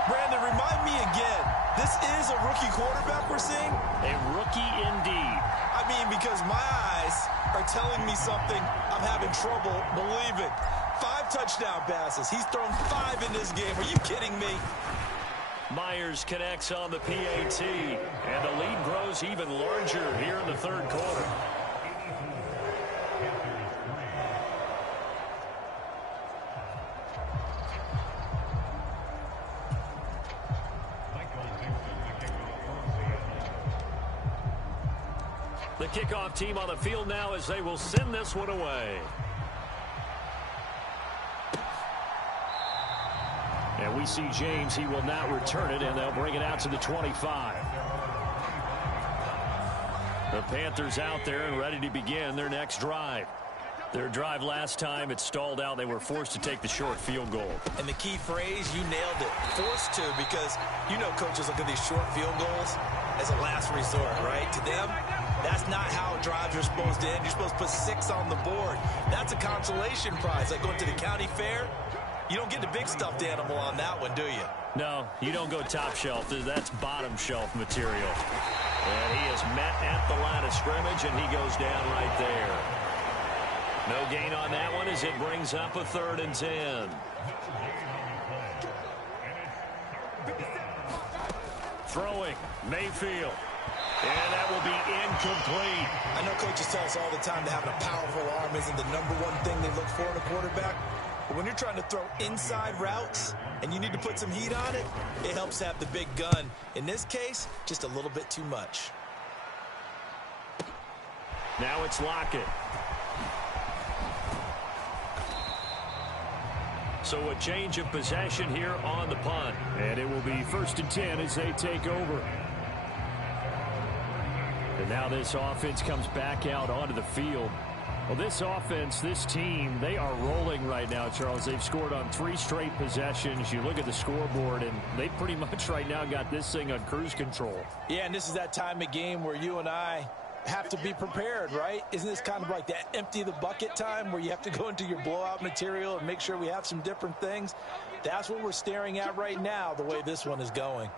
Brandon, remind me again, this is a rookie quarterback we're seeing? A rookie indeed. I mean, because my eyes are telling me something I'm having trouble believing. 5 touchdown passes. He's thrown 5 in this game. Are you kidding me? Myers connects on the PAT, and the lead grows even larger here in the third quarter. The kickoff team on the field now as they will send this one away. And we see James. He will not return it, and they'll bring it out to the 25. The Panthers out there and ready to begin their next drive. Their drive last time, it stalled out. They were forced to take the short field goal. And the key phrase, you nailed it. Forced to, because you know coaches look at these short field goals as a last resort, right? To them, that's not how drives are supposed to end. You're supposed to put 6 on the board. That's a consolation prize. Like going to the county fair, you don't get the big stuffed animal on that one, do you? No, you don't go top shelf. That's bottom shelf material. And he is met at the line of scrimmage, and he goes down right there. No gain on that one as it brings up a 3rd and 10. Throwing, Mayfield. And that will be incomplete. I know coaches tell us all the time that having a powerful arm isn't the #1 thing they look for in a quarterback. But when you're trying to throw inside routes and you need to put some heat on it, it helps to have the big gun. In this case, just a little bit too much. Now it's Lockett. So a change of possession here on the punt. And it will be 1st and 10 as they take over. And now this offense comes back out onto the field. Well, this offense, this team, they are rolling right now, Charles. They've scored on 3 straight possessions. You look at the scoreboard, and they pretty much right now got this thing on cruise control. Yeah, and this is that time of game where you and I have to be prepared, right? Isn't this kind of like that empty the bucket time where you have to go into your blowout material and make sure we have some different things? That's what we're staring at right now, the way this one is going.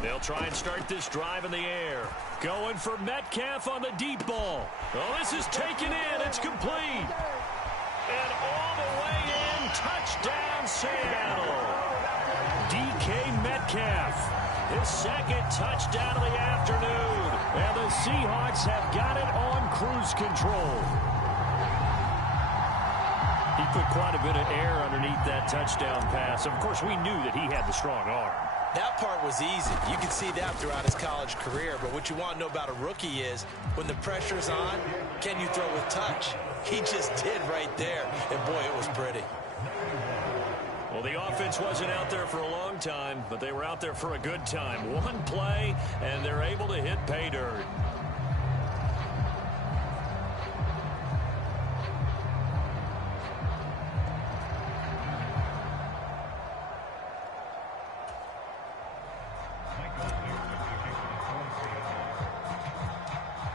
They'll try and start this drive in the air. Going for Metcalf on the deep ball. Oh, this is taken in. It's complete. And all the way in. Touchdown, Seattle. DK Metcalf. His 2nd touchdown of the afternoon. And the Seahawks have got it on cruise control. He put quite a bit of air underneath that touchdown pass. Of course, we knew that he had the strong arm. That part was easy. You can see that throughout his college career. But what you want to know about a rookie is when the pressure's on, can you throw with touch? He just did right there. And, boy, it was pretty. Well, the offense wasn't out there for a long time, but they were out there for a good time. One play, and they're able to hit pay dirt.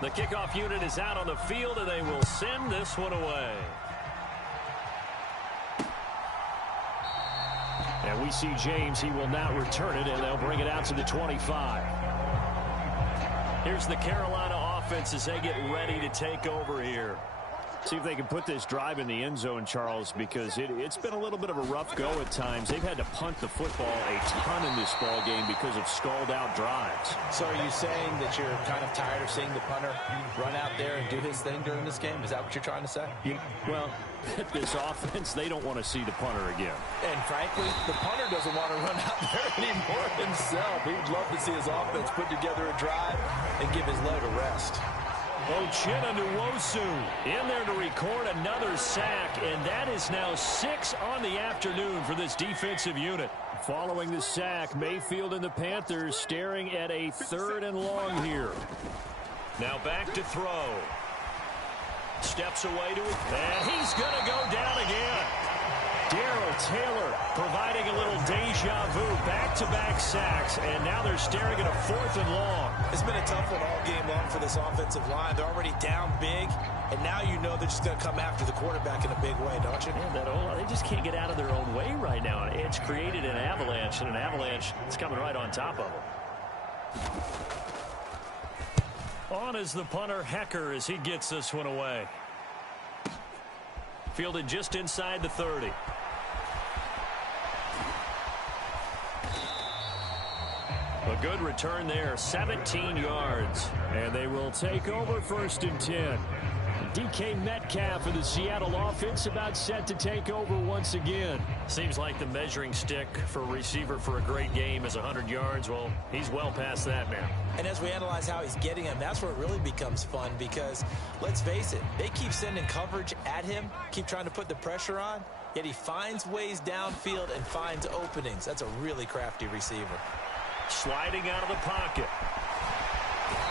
The kickoff unit is out on the field, and they will send this one away. And we see James. He will now return it, and they'll bring it out to the 25. Here's the Carolina offense as they get ready to take over here. See if they can put this drive in the end zone, Charles, because it's been a little bit of a rough go at times. They've had to punt the football a ton in this ball game because of stalled-out drives. So are you saying that you're kind of tired of seeing the punter run out there and do his thing during this game? Is that what you're trying to say? Well, this offense, they don't want to see the punter again. And frankly, the punter doesn't want to run out there anymore himself. He'd love to see his offense put together a drive and give his leg a rest. Uchenna in there to record another sack, and that is now 6 on the afternoon for this defensive unit. Following the sack, Mayfield and the Panthers staring at a 3rd and long here. Now back to throw. Steps away to it, and he's going to go down again. Darrell Taylor providing a little deja vu, back-to-back sacks, and now they're staring at a 4th and long. It's been a tough one all game long for this offensive line. They're already down big, and now you know they're just going to come after the quarterback in a big way, don't you? Yeah, they just can't get out of their own way right now. It's created an avalanche, and an avalanche is coming right on top of them. On is the punter, Hecker, as he gets this one away. Fielded just inside the 30. A good return there, 17 yards. And they will take over 1st and 10. DK Metcalf of the Seattle offense about set to take over once again. Seems like the measuring stick for a receiver for a great game is 100 yards. Well, he's well past that now. And as we analyze how he's getting him, that's where it really becomes fun because, let's face it, they keep sending coverage at him, keep trying to put the pressure on, yet he finds ways downfield and finds openings. That's a really crafty receiver. Sliding out of the pocket.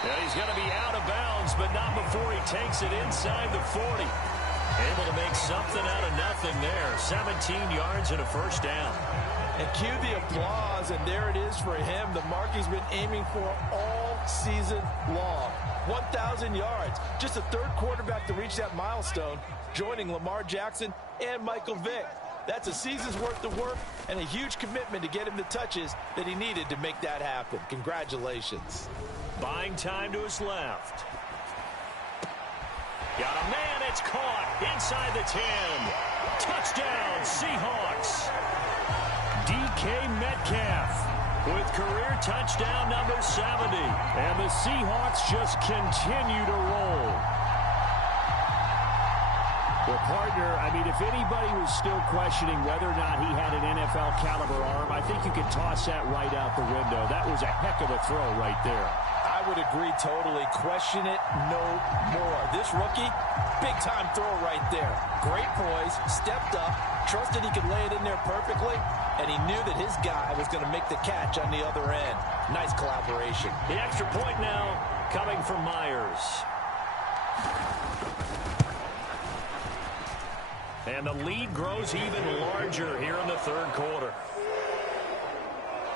Yeah, he's going to be out of bounds, but not before he takes it inside the 40. Able to make something out of nothing there. 17 yards and a 1st down. And cue the applause, and there it is for him. The mark he's been aiming for all season long. 1,000 yards. Just the 3rd quarterback to reach that milestone, joining Lamar Jackson and Michael Vick. That's a season's worth of work and a huge commitment to get him the touches that he needed to make that happen. Congratulations. Buying time to his left. Got a man, it's caught inside the 10. Touchdown, Seahawks. DK Metcalf with career touchdown number 70. And the Seahawks just continue to roll. Well, partner, I mean, if anybody was still questioning whether or not he had an NFL caliber arm, I think you can toss that right out the window. That was a heck of a throw right there. I would agree totally. Question it no more. This rookie, big-time throw right there. Great poise, stepped up, trusted he could lay it in there perfectly, and he knew that his guy was going to make the catch on the other end. Nice collaboration. The extra point now coming from Myers. And the lead grows even larger here in the 3rd quarter.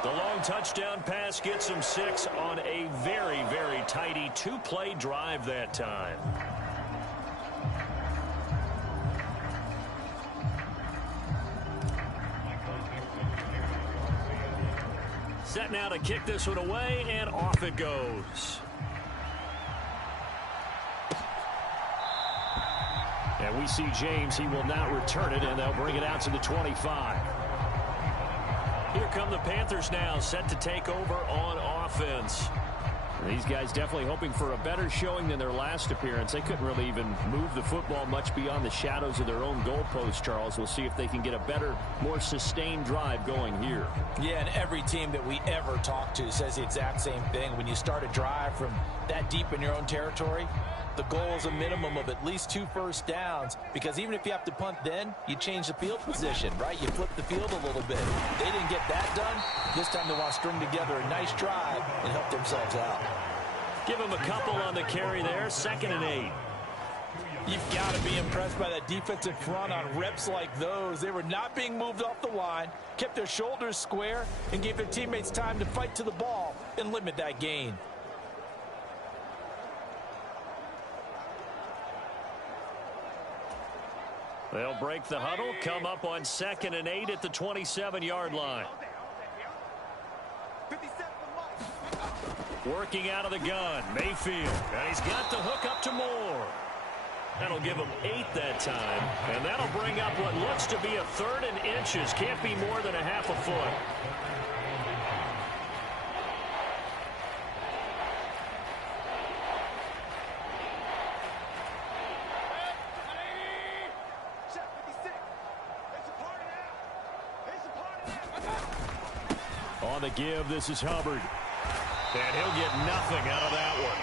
The long touchdown pass gets him 6 on a very, very tidy 2-play drive that time. Set now to kick this one away, and off it goes. And we see James. He will not return it, and they'll bring it out to the 25. Here come the Panthers now, set to take over on offense. These guys definitely hoping for a better showing than their last appearance. They couldn't really even move the football much beyond the shadows of their own goalpost, Charles. We'll see if they can get a better, more sustained drive going here. Yeah, and every team that we ever talk to says the exact same thing. When you start a drive from that deep in your own territory, The goal is a minimum of at least 2 first downs, because even if you have to punt then, you change the field position, right? You flip the field a little bit. They didn't get that done. This time they want to string together a nice drive and help themselves out. Give them a couple on the carry there. 2nd and 8. You've got to be impressed by that defensive front on reps like those. They were not being moved off the line, kept their shoulders square, and gave their teammates time to fight to the ball and limit that gain. They'll break the huddle, come up on 2nd and 8 at the 27-yard line. Working out of the gun, Mayfield. And he's got the hook up to Moore. That'll give him 8 that time. And that'll bring up what looks to be a 3rd and inches. Can't be more than a half a foot. On the give, this is Hubbard. And he'll get nothing out of that one.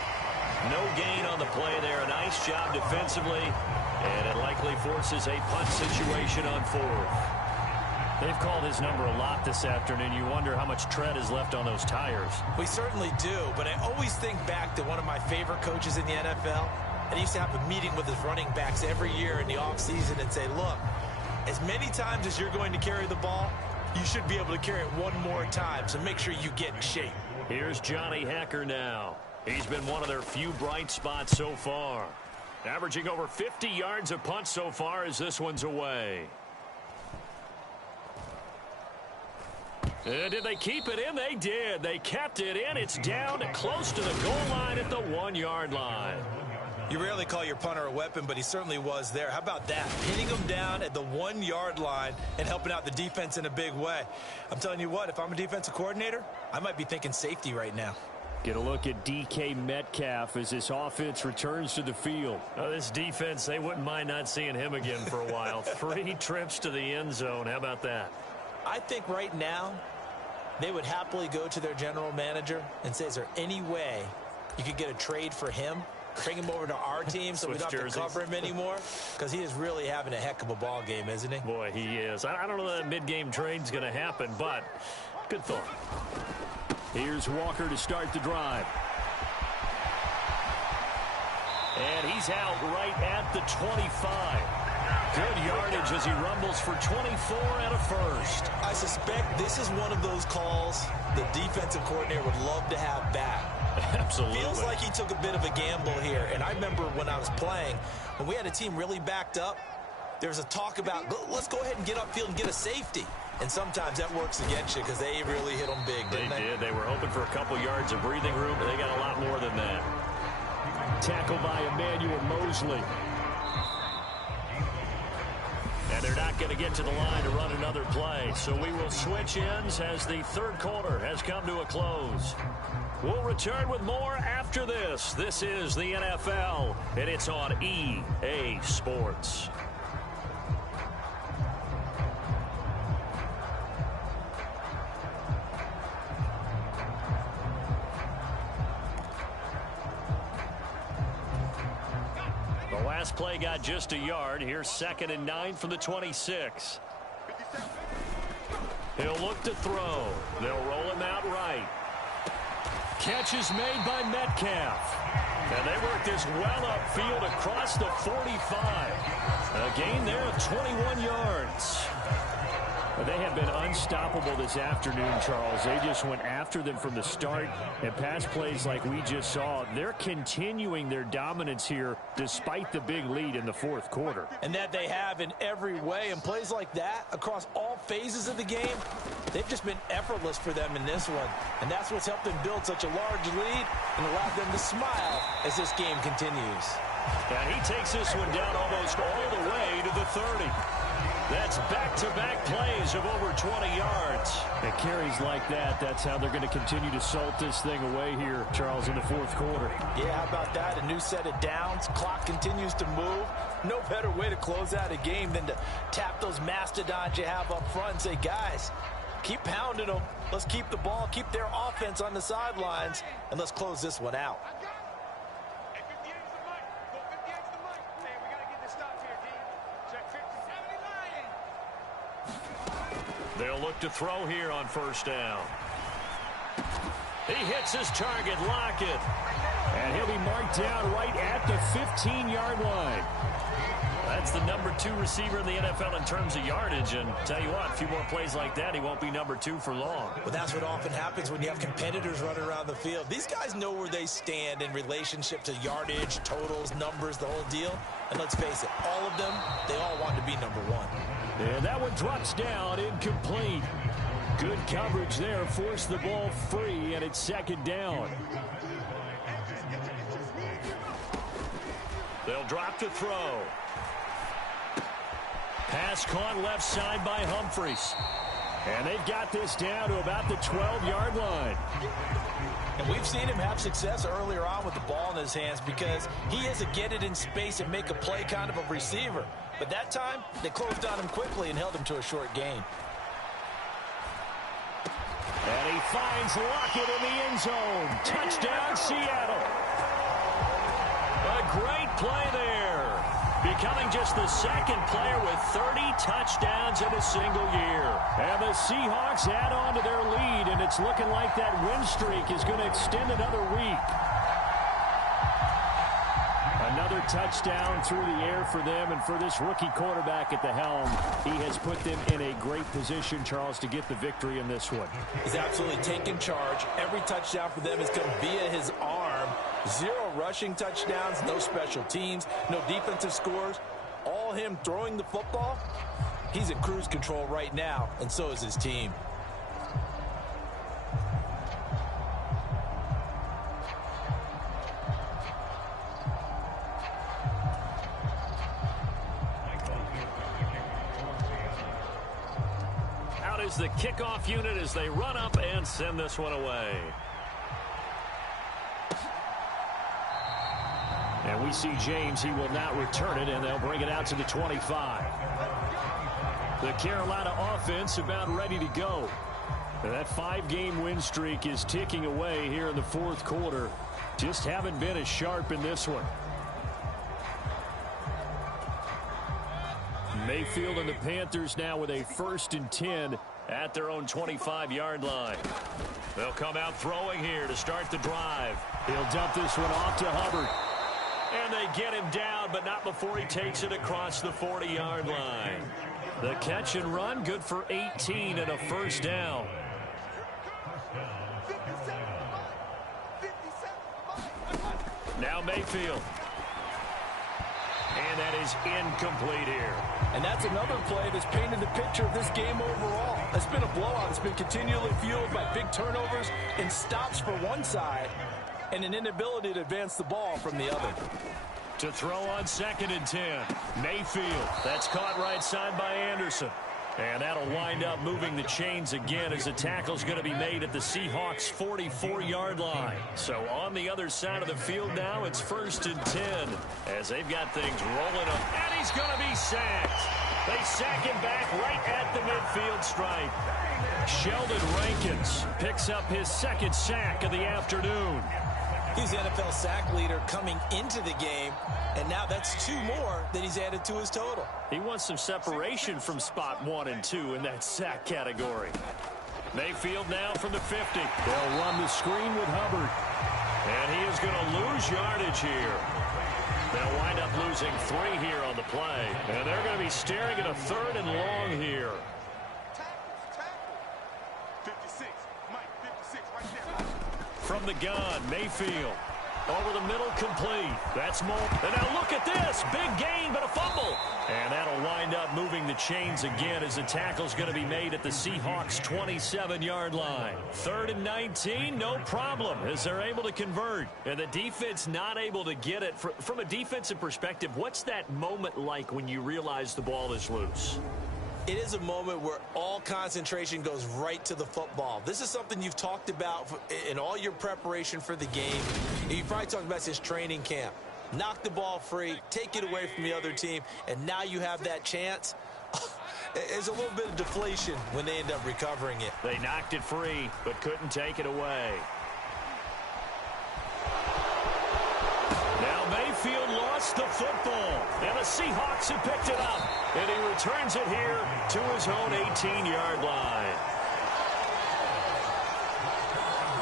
No gain on the play there. A nice job defensively. And it likely forces a punt situation on 4th. They've called his number a lot this afternoon. You wonder how much tread is left on those tires. We certainly do, but I always think back to one of my favorite coaches in the NFL. And he used to have a meeting with his running backs every year in the offseason and say, look, as many times as you're going to carry the ball, you should be able to carry it one more time, so make sure you get in shape. Here's Johnny Hacker now. He's been one of their few bright spots so far. Averaging over 50 yards a punt so far as this one's away. And did they keep it in? They did. They kept it in. It's down close to the goal line at the 1-yard line. You rarely call your punter a weapon, but he certainly was there. How about that? Hitting him down at the 1-yard line and helping out the defense in a big way. I'm telling you what, if I'm a defensive coordinator, I might be thinking safety right now. Get a look at DK Metcalf as this offense returns to the field. This defense, they wouldn't mind not seeing him again for a while. 3 trips to the end zone. How about that? I think right now they would happily go to their general manager and say, is there any way you could get a trade for him? Bring him over to our team so we don't have to cover him anymore, because he is really having a heck of a ball game, isn't he? Boy, he is. I don't know that mid-game trade's going to happen, but good thought. Here's Walker to start the drive. And he's out right at the 25. Good yardage as he rumbles for 24 and a first. I suspect this is one of those calls the defensive coordinator would love to have back. Absolutely. Feels like he took a bit of a gamble here. And I remember when I was playing, when we had a team really backed up, there was a talk about, let's go ahead and get upfield and get a safety. And sometimes that works against you because they really hit them big, didn't they? They did. They were hoping for a couple yards of breathing room, but they got a lot more than that. Tackled by Emmanuel Mosley. And they're not going to get to the line to run another play. So we will switch ends as the third quarter has come to a close. We'll return with more after this. This is the NFL, and it's on EA Sports. The last play got just a yard. Here's 2nd and 9 from the 26. He'll look to throw. They'll roll him out right. Catch is made by Metcalf. And they work this well upfield across the 45. A gain there of 21 yards. They have been unstoppable this afternoon, Charles. They just went after them from the start. And pass plays like we just saw, they're continuing their dominance here despite the big lead in the fourth quarter. And that they have in every way. And plays like that across all phases of the game, they've just been effortless for them in this one. And that's what's helped them build such a large lead and allowed them to smile as this game continues. And he takes this one down almost all the way to the 30. That's back-to-back plays of over 20 yards. And carries like that, that's how they're going to continue to salt this thing away here, Charles, in the fourth quarter. Yeah, how about that? A new set of downs. Clock continues to move. No better way to close out a game than to tap those mastodons you have up front and say, guys, keep pounding them. Let's keep the ball, keep their offense on the sidelines, and let's close this one out. They'll look to throw here on first down. He hits his target, Lockett. And he'll be marked down right at the 15-yard line. That's the number 2 receiver in the NFL in terms of yardage. And tell you what, a few more plays like that, he won't be number 2 for long. Well, that's what often happens when you have competitors running around the field. These guys know where they stand in relationship to yardage, totals, numbers, the whole deal. And let's face it, all of them, they all want to be number 1. And that one drops down, incomplete. Good coverage there, forced the ball free, and it's second down. They'll drop to throw. Pass caught left side by Humphries. And they've got this down to about the 12-yard line. And we've seen him have success earlier on with the ball in his hands because he is a get it in space and make a play kind of a receiver. But that time, they closed on him quickly and held him to a short gain. And he finds Lockett in the end zone. Touchdown, Seattle. A great play there. Becoming just the second player with 30 touchdowns in a single year. And the Seahawks add on to their lead, and it's looking like that win streak is going to extend another week. Another touchdown through the air for them, and for this rookie quarterback at the helm, he has put them in a great position, Charles, to get the victory in this one. He's absolutely taken charge. Every touchdown for them has come via his arm. 0 rushing touchdowns, no special teams, no defensive scores. All him throwing the football. He's in cruise control right now, and so is his team. Out is the kickoff unit as they run up and send this one away. And we see James. He will not return it, and they'll bring it out to the 25. The Carolina offense about ready to go. And that 5-game win streak is ticking away here in the fourth quarter. Just haven't been as sharp in this one. Mayfield and the Panthers now with a 1st and 10 at their own 25-yard line. They'll come out throwing here to start the drive. He'll dump this one off to Hubbard. And they get him down, but not before he takes it across the 40-yard line. The catch and run, good for 18 and a first down. Now Mayfield. And that is incomplete here. And that's another play that's painted the picture of this game overall. It's been a blowout. It's been continually fueled by big turnovers and stops for one side and an inability to advance the ball from the other. To throw on 2nd and 10. Mayfield. That's caught right side by Anderson. And that'll wind up moving the chains again as the tackle's going to be made at the Seahawks' 44-yard line. So on the other side of the field now, it's 1st and 10 as they've got things rolling up. And he's going to be sacked. They sack him back right at the midfield stripe. Sheldon Rankins picks up his 2nd sack of the afternoon. He's the NFL sack leader coming into the game, and now that's 2 more that he's added to his total. He wants some separation from spot 1 and 2 in that sack category. Mayfield now from the 50. They'll run the screen with Hubbard. And he is going to lose yardage here. They'll wind up losing 3 here on the play. And they're going to be staring at a 3rd and long here. From the gun, Mayfield. Over the middle, complete. That's more. And now look at this. Big gain, but a fumble. And that'll wind up moving the chains again as the tackle's going to be made at the Seahawks' 27-yard line. 3rd and 19, no problem, as they're able to convert. And the defense not able to get it. From a defensive perspective, what's that moment like when you realize the ball is loose? It is a moment where all concentration goes right to the football. This is something you've talked about in all your preparation for the game. You've probably talked about since training camp. Knock the ball free, take it away from the other team, and now you have that chance. There's a little bit of deflation when they end up recovering it. They knocked it free, but couldn't take it away. Now Mayfield lost the football. And the Seahawks have picked it up. And he returns it here to his own 18-yard line.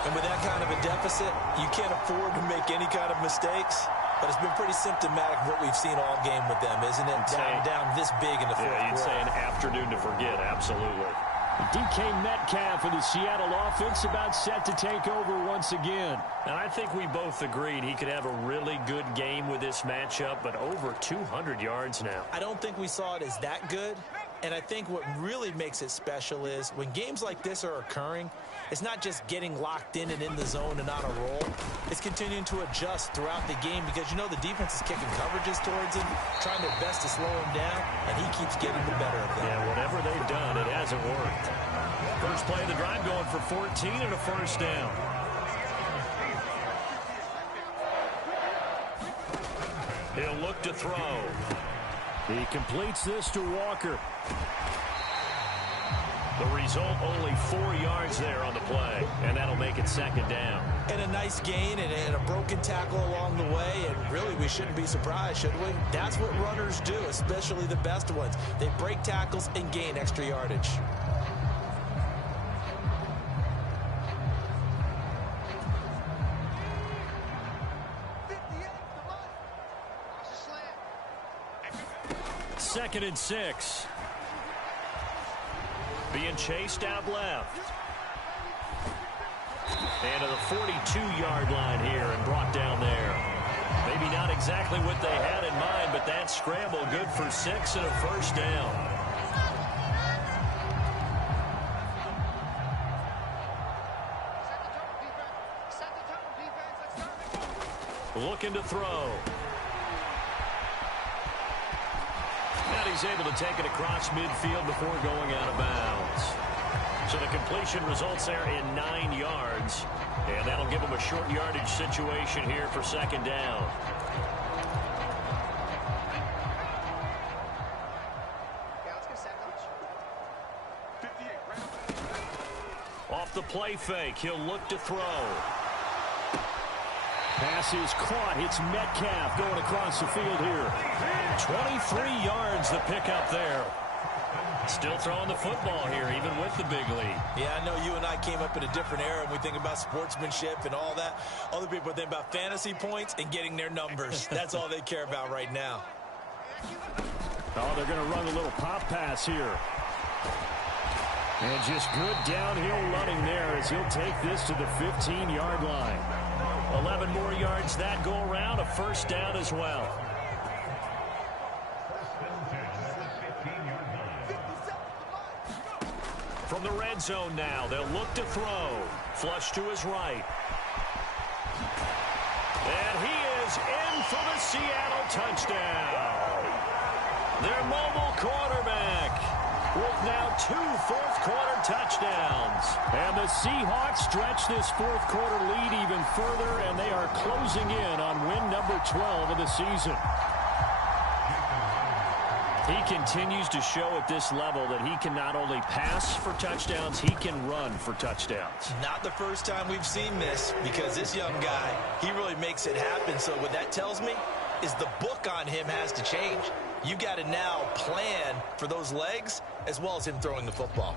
And with that kind of a deficit, you can't afford to make any kind of mistakes. But it's been pretty symptomatic of what we've seen all game with them, isn't it? Down this big in the fourth quarter. You'd say an afternoon to forget, absolutely. DK Metcalf of the Seattle offense about set to take over once again. And I think we both agreed he could have a really good game with this matchup, but over 200 yards now. I don't think we saw it as that good. And I think what really makes it special is when games like this are occurring, it's not just getting locked in and in the zone and on a roll. It's continuing to adjust throughout the game because, you know, the defense is kicking coverages towards him, trying their best to slow him down, and he keeps getting the better of them. Yeah, whatever they've done, it hasn't worked. First play of the drive going for 14 and a first down. He'll look to throw. He completes this to Walker. The result, only 4 yards there on the play, and that'll make it second down. And a nice gain and a broken tackle along the way, and really we shouldn't be surprised, should we? That's what runners do, especially the best ones. They break tackles and gain extra yardage. Second and 6. Being chased out left. And to the 42-yard line here and brought down there. Maybe not exactly what they had in mind, but that scramble good for 6 and a first down. Looking to throw. And he's able to take it across midfield before going out of bounds. So the completion results there in 9 yards. And that'll give him a short yardage situation here for second down. Off the play fake, he'll look to throw. Pass is caught. It's Metcalf going across the field here. 23 yards the pickup there. Still throwing the football here, even with the big lead. Yeah, I know you and I came up in a different era, and we think about sportsmanship and all that. Other people think about fantasy points and getting their numbers. That's all they care about right now. Oh, they're going to run a little pop pass here. And just good downhill running there as he'll take this to the 15-yard line. 11 more yards that go around, a first down as well. From the red zone now, they'll look to throw. Flush to his right. And he is in for the Seattle touchdown. Their mobile quarterback with now 2 fourth-quarter touchdowns. And the Seahawks stretch this fourth-quarter lead even further, and they are closing in on win number 12 of the season. He continues to show at this level that he can not only pass for touchdowns, he can run for touchdowns. Not the first time we've seen this, because this young guy, he really makes it happen. So what that tells me is the book on him has to change. You got to now plan for those legs as well as him throwing the football.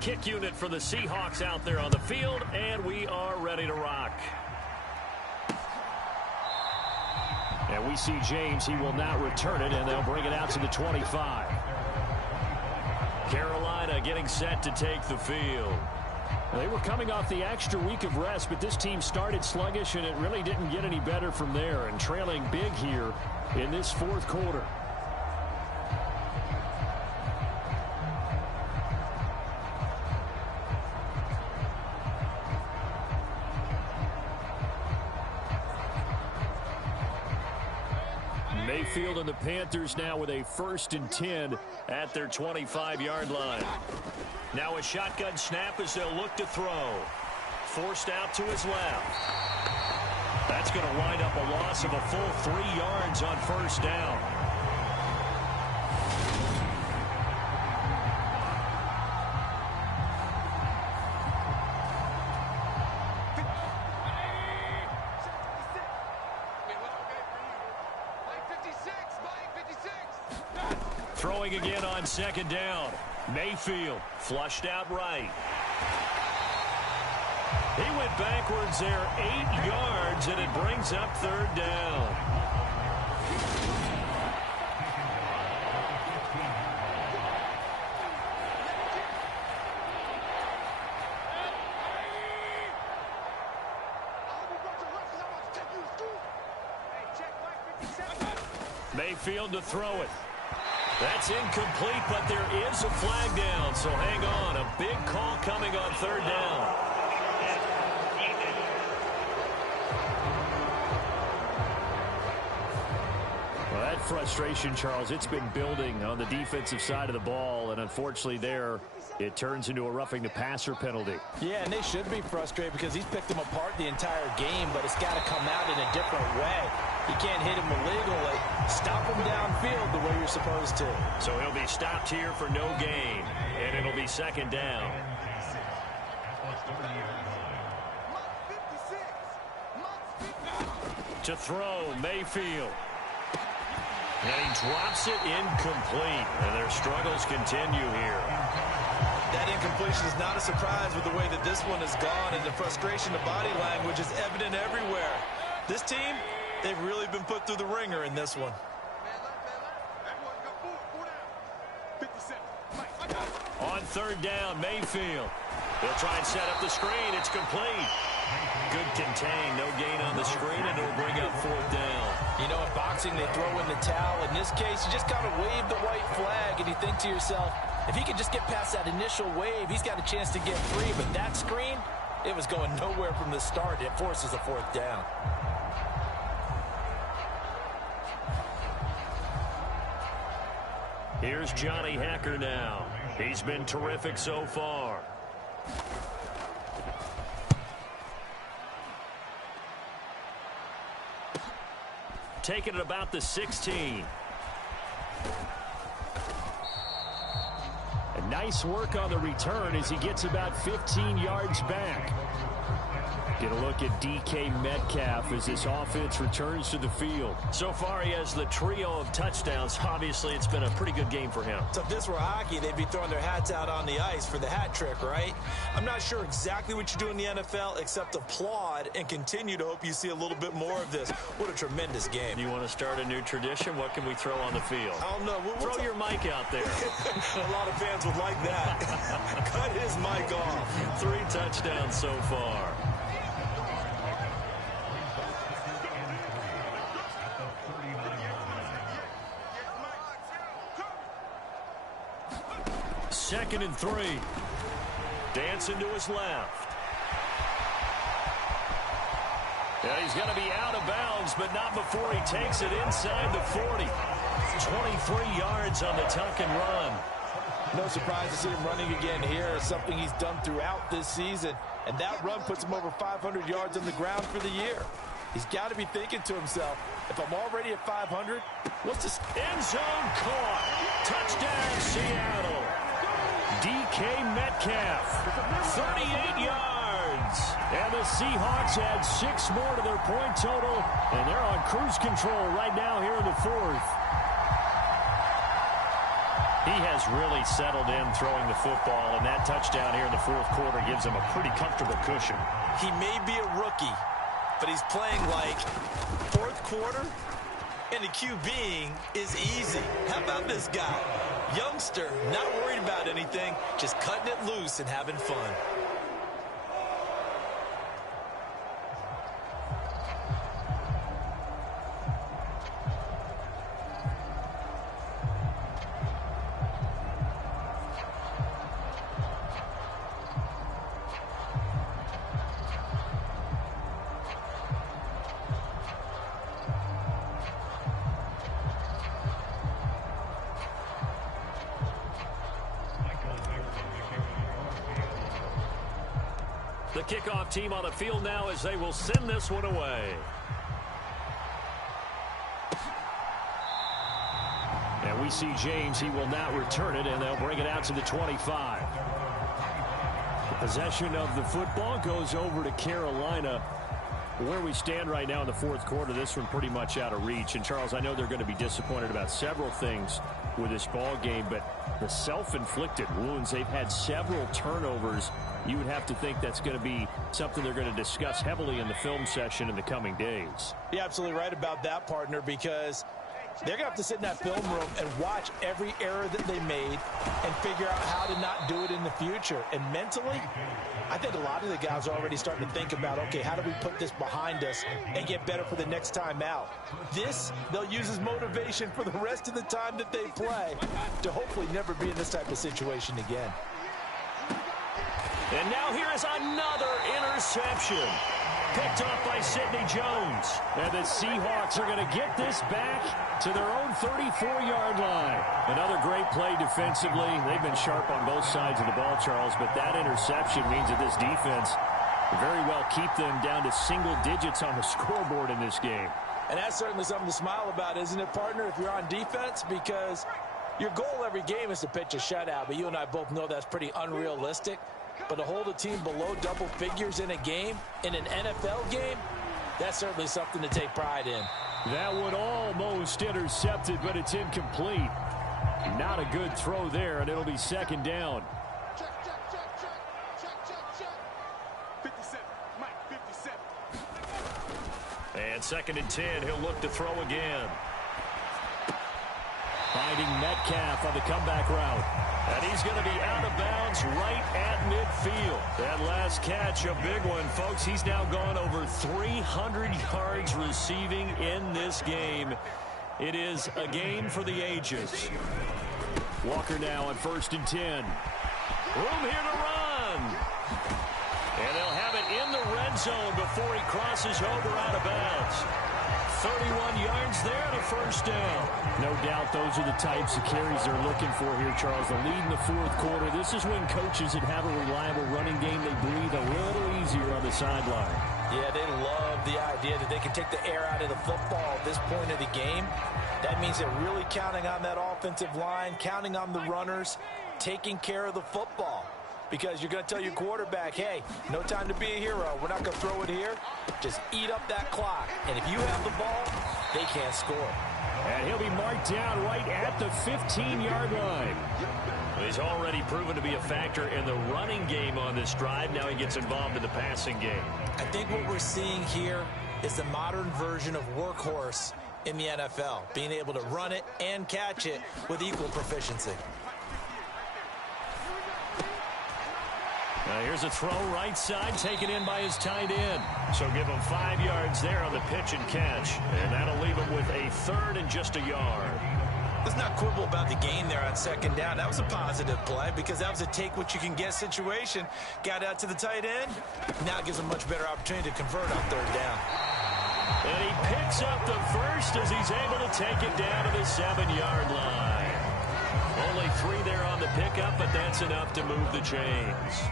kick unit for the Seahawks out there on the field, and we are ready to rock. And we see James. He will not return it, and they'll bring it out to the 25. Carolina getting set to take the field. They were coming off the extra week of rest, but this team started sluggish, and it really didn't get any better from there, and trailing big here in this fourth quarter. Mayfield and the Panthers now with a 1st and 10 at their 25-yard line. Now a shotgun snap as they'll look to throw. Forced out to his left. That's going to wind up a loss of a full 3 yards on 1st down. Throwing again on 2nd down. Mayfield flushed out right. He went backwards there 8 yards, and it brings up 3rd down. Mayfield to throw it. That's incomplete, but there is a flag down, so hang on. A big call coming on 3rd down. Well, that frustration, Charles, it's been building on the defensive side of the ball, and unfortunately there it turns into a roughing the passer penalty. Yeah, and they should be frustrated because he's picked them apart the entire game, but it's got to come out in a different way. You can't hit him illegally. Stop him downfield the way you're supposed to. So he'll be stopped here for no gain, and it'll be 2nd down. To throw, Mayfield. And he drops it incomplete, and their struggles continue here. That incompletion is not a surprise with the way that this one has gone, and the frustration of body language is evident everywhere. This team, they've really been put through the ringer in this one. On 3rd down, Mayfield. They'll try and set up the screen. It's complete. Good contain. No gain on the screen, and it'll bring up 4th down. You know, in boxing, they throw in the towel. In this case, you just got to wave the white flag, and you think to yourself, if he could just get past that initial wave, he's got a chance to get free. But that screen, it was going nowhere from the start. It forces a 4th down. Here's Johnny Hacker now. He's been terrific so far. Taking it about the 16. And nice work on the return as he gets about 15 yards back. Get a look at DK Metcalf as this offense returns to the field. So far, he has the trio of touchdowns. Obviously, it's been a pretty good game for him. So if this were hockey, they'd be throwing their hats out on the ice for the hat trick, right? I'm not sure exactly what you do in the NFL except applaud and continue to hope you see a little bit more of this. What a tremendous game. You want to start a new tradition? What can we throw on the field? I don't know. Throw your mic out there. A lot of fans would like that. Cut his mic off. 3 touchdowns so far. Second and 3. Dancing to his left. Yeah, he's going to be out of bounds, but not before he takes it inside the 40. 23 yards on the tuck and run. No surprise to see him running again here. It's something he's done throughout this season. And that run puts him over 500 yards on the ground for the year. He's got to be thinking to himself, if I'm already at 500, what's this? End zone caught. Touchdown, Seattle. DK Metcalf, 38 yards. And the Seahawks add 6 more to their point total, and they're on cruise control right now here in the 4th. He has really settled in throwing the football, and that touchdown here in the fourth quarter gives him a pretty comfortable cushion. He may be a rookie, but he's playing like fourth quarter, and the QBing is easy. How about this guy? Youngster, not worried about anything, just cutting it loose and having fun. The kickoff team on the field now as they will send this one away. And we see James. He will not return it, and they'll bring it out to the 25. The possession of the football goes over to Carolina. Where we stand right now in the fourth quarter, this one pretty much out of reach. And, Charles, I know they're going to be disappointed about several things with this ball game, but the self-inflicted wounds, they've had several turnovers. You would have to think that's going to be something they're going to discuss heavily in the film session in the coming days. You're absolutely right about that, partner, because they're going to have to sit in that film room and watch every error that they made and figure out how to not do it in the future. And mentally, I think a lot of the guys are already starting to think about, okay, how do we put this behind us and get better for the next time out? This, they'll use as motivation for the rest of the time that they play to hopefully never be in this type of situation again. And now here is another interception. Picked off by Sidney Jones. And the Seahawks are going to get this back to their own 34-yard line. Another great play defensively. They've been sharp on both sides of the ball, Charles, but that interception means that this defense very well keep them down to single digits on the scoreboard in this game. And that's certainly something to smile about, isn't it, partner, if you're on defense? Because your goal every game is to pitch a shutout, but you and I both know that's pretty unrealistic. But to hold a team below double figures in a game, in an NFL game, that's certainly something to take pride in. That one almost intercepted, but it's incomplete. Not a good throw there, and it'll be second down. 57, Mike, 57. And second and 10, he'll look to throw again. Finding Metcalf on the comeback route. And he's going to be out of bounds right at midfield. That last catch, a big one, folks. He's now gone over 300 yards receiving in this game. It is a game for the ages. Walker now on 1st and 10. Room here to run. And they'll have it in the red zone before he crosses over out of bounds. 31 yards there and a first down. No doubt those are the types of carries they're looking for here, Charles. The lead in the fourth quarter. This is when coaches that have a reliable running game, they breathe a little easier on the sideline. Yeah, they love the idea that they can take the air out of the football at this point of the game. That means they're really counting on that offensive line, counting on the runners, taking care of the football. Because you're going to tell your quarterback, hey, no time to be a hero. We're not going to throw it here. Just eat up that clock. And if you have the ball, they can't score. And he'll be marked down right at the 15-yard line. He's already proven to be a factor in the running game on this drive. Now he gets involved in the passing game. I think what we're seeing here is the modern version of workhorse in the NFL, being able to run it and catch it with equal proficiency. Here's a throw right side, taken in by his tight end. So give him 5 yards there on the pitch and catch. And that'll leave him with a 3rd and just a yard. Let's not quibble about the gain there on second down. That was a positive play because that was a take-what-you-can-get situation. Got out to the tight end. Now gives him much better opportunity to convert on 3rd down. And he picks up the first as he's able to take it down to the 7-yard line. Only 3 there on the pickup, but that's enough to move the chains.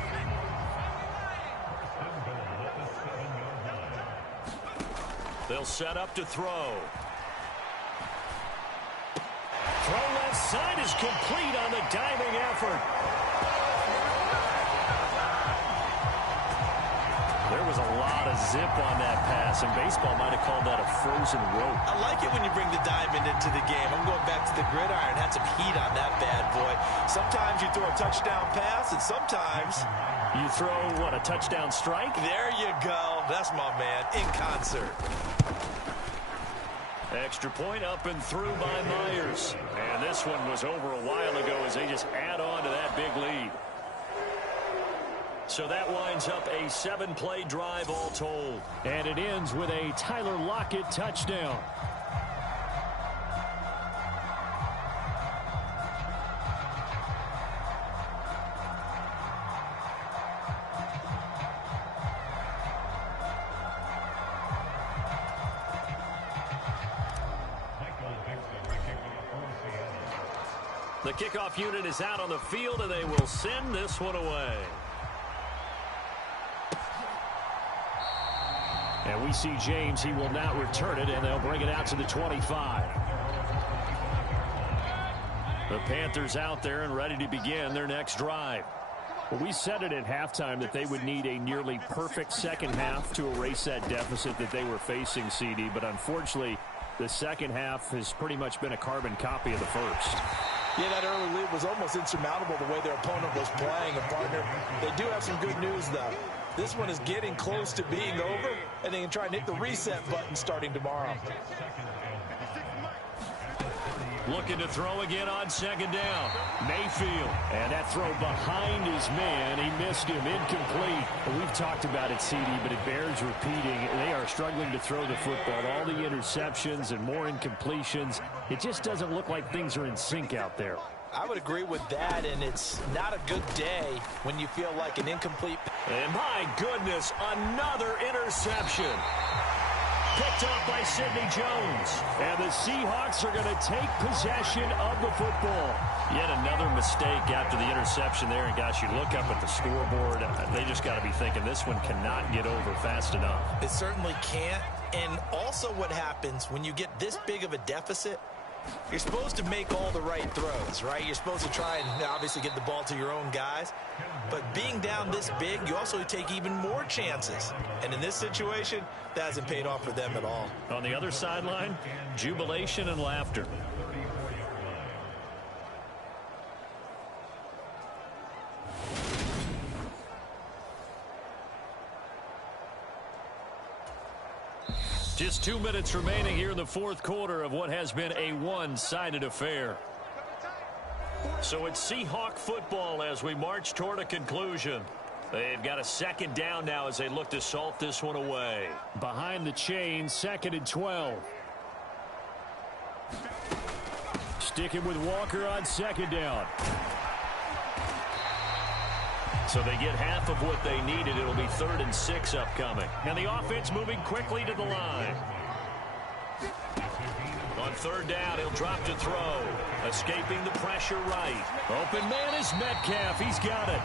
They'll set up to throw. Throw left side is complete on the diving effort. There was a lot of zip on that pass, and baseball might have called that a frozen rope. I like it when you bring the diamond into the game. I'm going back to the gridiron. Had some heat on that bad boy. Sometimes you throw a touchdown pass, and sometimes you throw, what, a touchdown strike? There you go. That's my man, in concert. Extra point up and through by Myers. And this one was over a while ago as they just add on to that big lead. So that winds up a 7-play drive all told. And it ends with a Tyler Lockett touchdown. The kickoff unit is out on the field, and they will send this one away. And we see James. He will not return it, and they'll bring it out to the 25. The Panthers out there and ready to begin their next drive. Well, we said it at halftime that they would need a nearly perfect second half to erase that deficit that they were facing, CD. But unfortunately, the second half has pretty much been a carbon copy of the first. Yeah, that early lead was almost insurmountable the way their opponent was playing. And, partner, they do have some good news, though. This one is getting close to being over, and they can try and hit the reset button starting tomorrow. Looking to throw again on second down. Mayfield. And that throw behind his man. He missed him. Incomplete. We've talked about it, CD, but it bears repeating. They are struggling to throw the football. All the interceptions and more incompletions. It just doesn't look like things are in sync out there. I would agree with that, and it's not a good day when you feel like an incomplete. And my goodness, another interception. Picked up by Sidney Jones. And the Seahawks are going to take possession of the football. Yet another mistake after the interception there. And, gosh, you look up at the scoreboard. They just got to be thinking this one cannot get over fast enough. It certainly can't. And also what happens when you get this big of a deficit, you're supposed to make all the right throws, right? You're supposed to try and obviously get the ball to your own guys. But being down this big, you also take even more chances. And in this situation, that hasn't paid off for them at all. On the other sideline, jubilation and laughter. Just 2 minutes remaining here in the fourth quarter of what has been a one-sided affair. So it's Seahawk football as we march toward a conclusion. They've got a second down now as they look to salt this one away. Behind the chain, 2nd and 12. Sticking with Walker on second down. So they get half of what they needed. It'll be 3rd and 6 upcoming. And the offense moving quickly to the line. On 3rd down, he'll drop to throw. Escaping the pressure right. Open man is Metcalf. He's got it.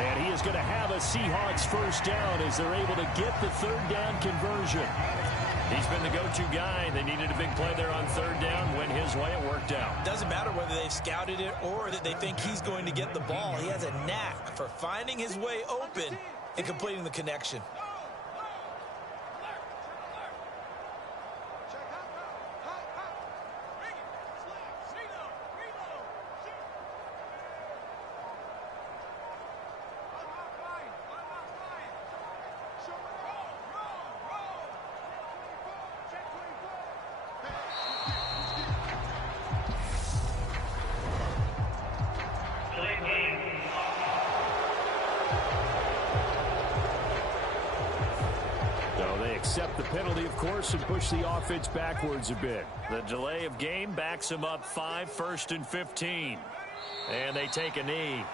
And he is going to have a Seahawks first down as they're able to get the 3rd down conversion. He's been the go-to guy. They needed a big play there on 3rd down. Went his way. It worked out. Doesn't matter whether they've scouted it or that they think he's going to get the ball. He has a knack for finding his way open and completing the connection. Accept the penalty, of course, and push the offense backwards a bit. The delay of game backs them up 5, 1st and 15. And they take a knee.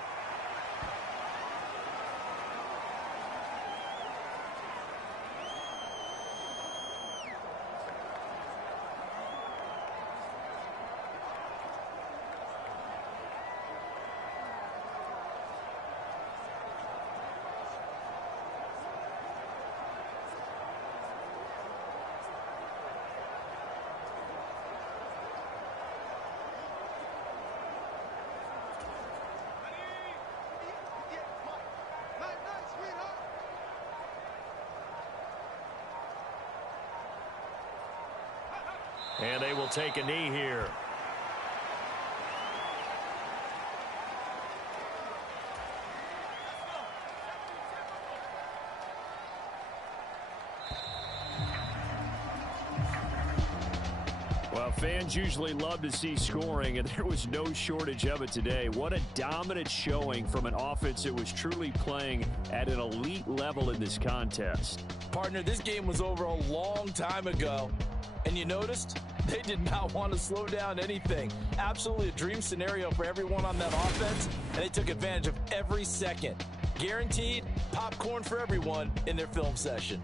And they will take a knee here. Well, fans usually love to see scoring, and there was no shortage of it today. What a dominant showing from an offense that was truly playing at an elite level in this contest. Partner, this game was over a long time ago, and you noticed they did not want to slow down anything. Absolutely a dream scenario for everyone on that offense, and they took advantage of every second. Guaranteed popcorn for everyone in their film session.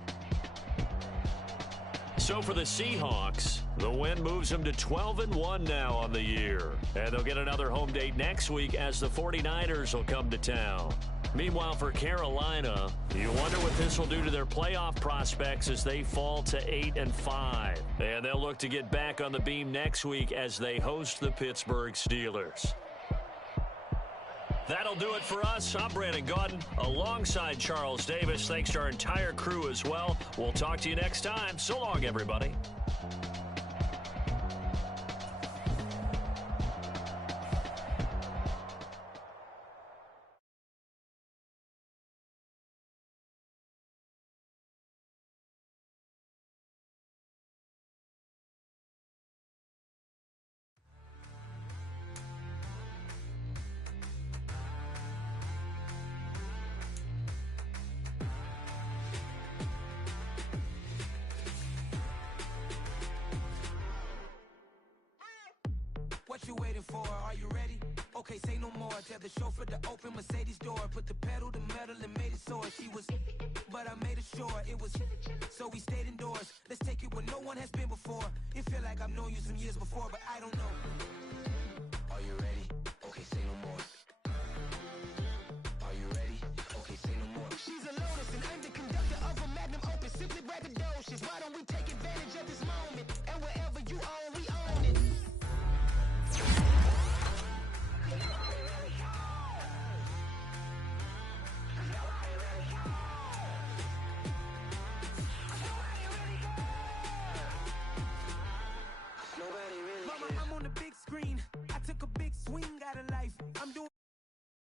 So for the Seahawks, the win moves them to 12-1 now on the year. And they'll get another home date next week as the 49ers will come to town. Meanwhile, for Carolina, you wonder what this will do to their playoff prospects as they fall to 8-5. And they'll look to get back on the beam next week as they host the Pittsburgh Steelers. That'll do it for us. I'm Brandon Gaudin alongside Charles Davis. Thanks to our entire crew as well. We'll talk to you next time. So long, everybody. What you waiting for? Are you ready? Okay, say no more. Tell the chauffeur to open Mercedes door. Put the pedal to metal and made it soar. She was, but I made it sure it was. So we stayed indoors. Let's take it where no one has been before. It feel like I've known you some years before, but I don't know.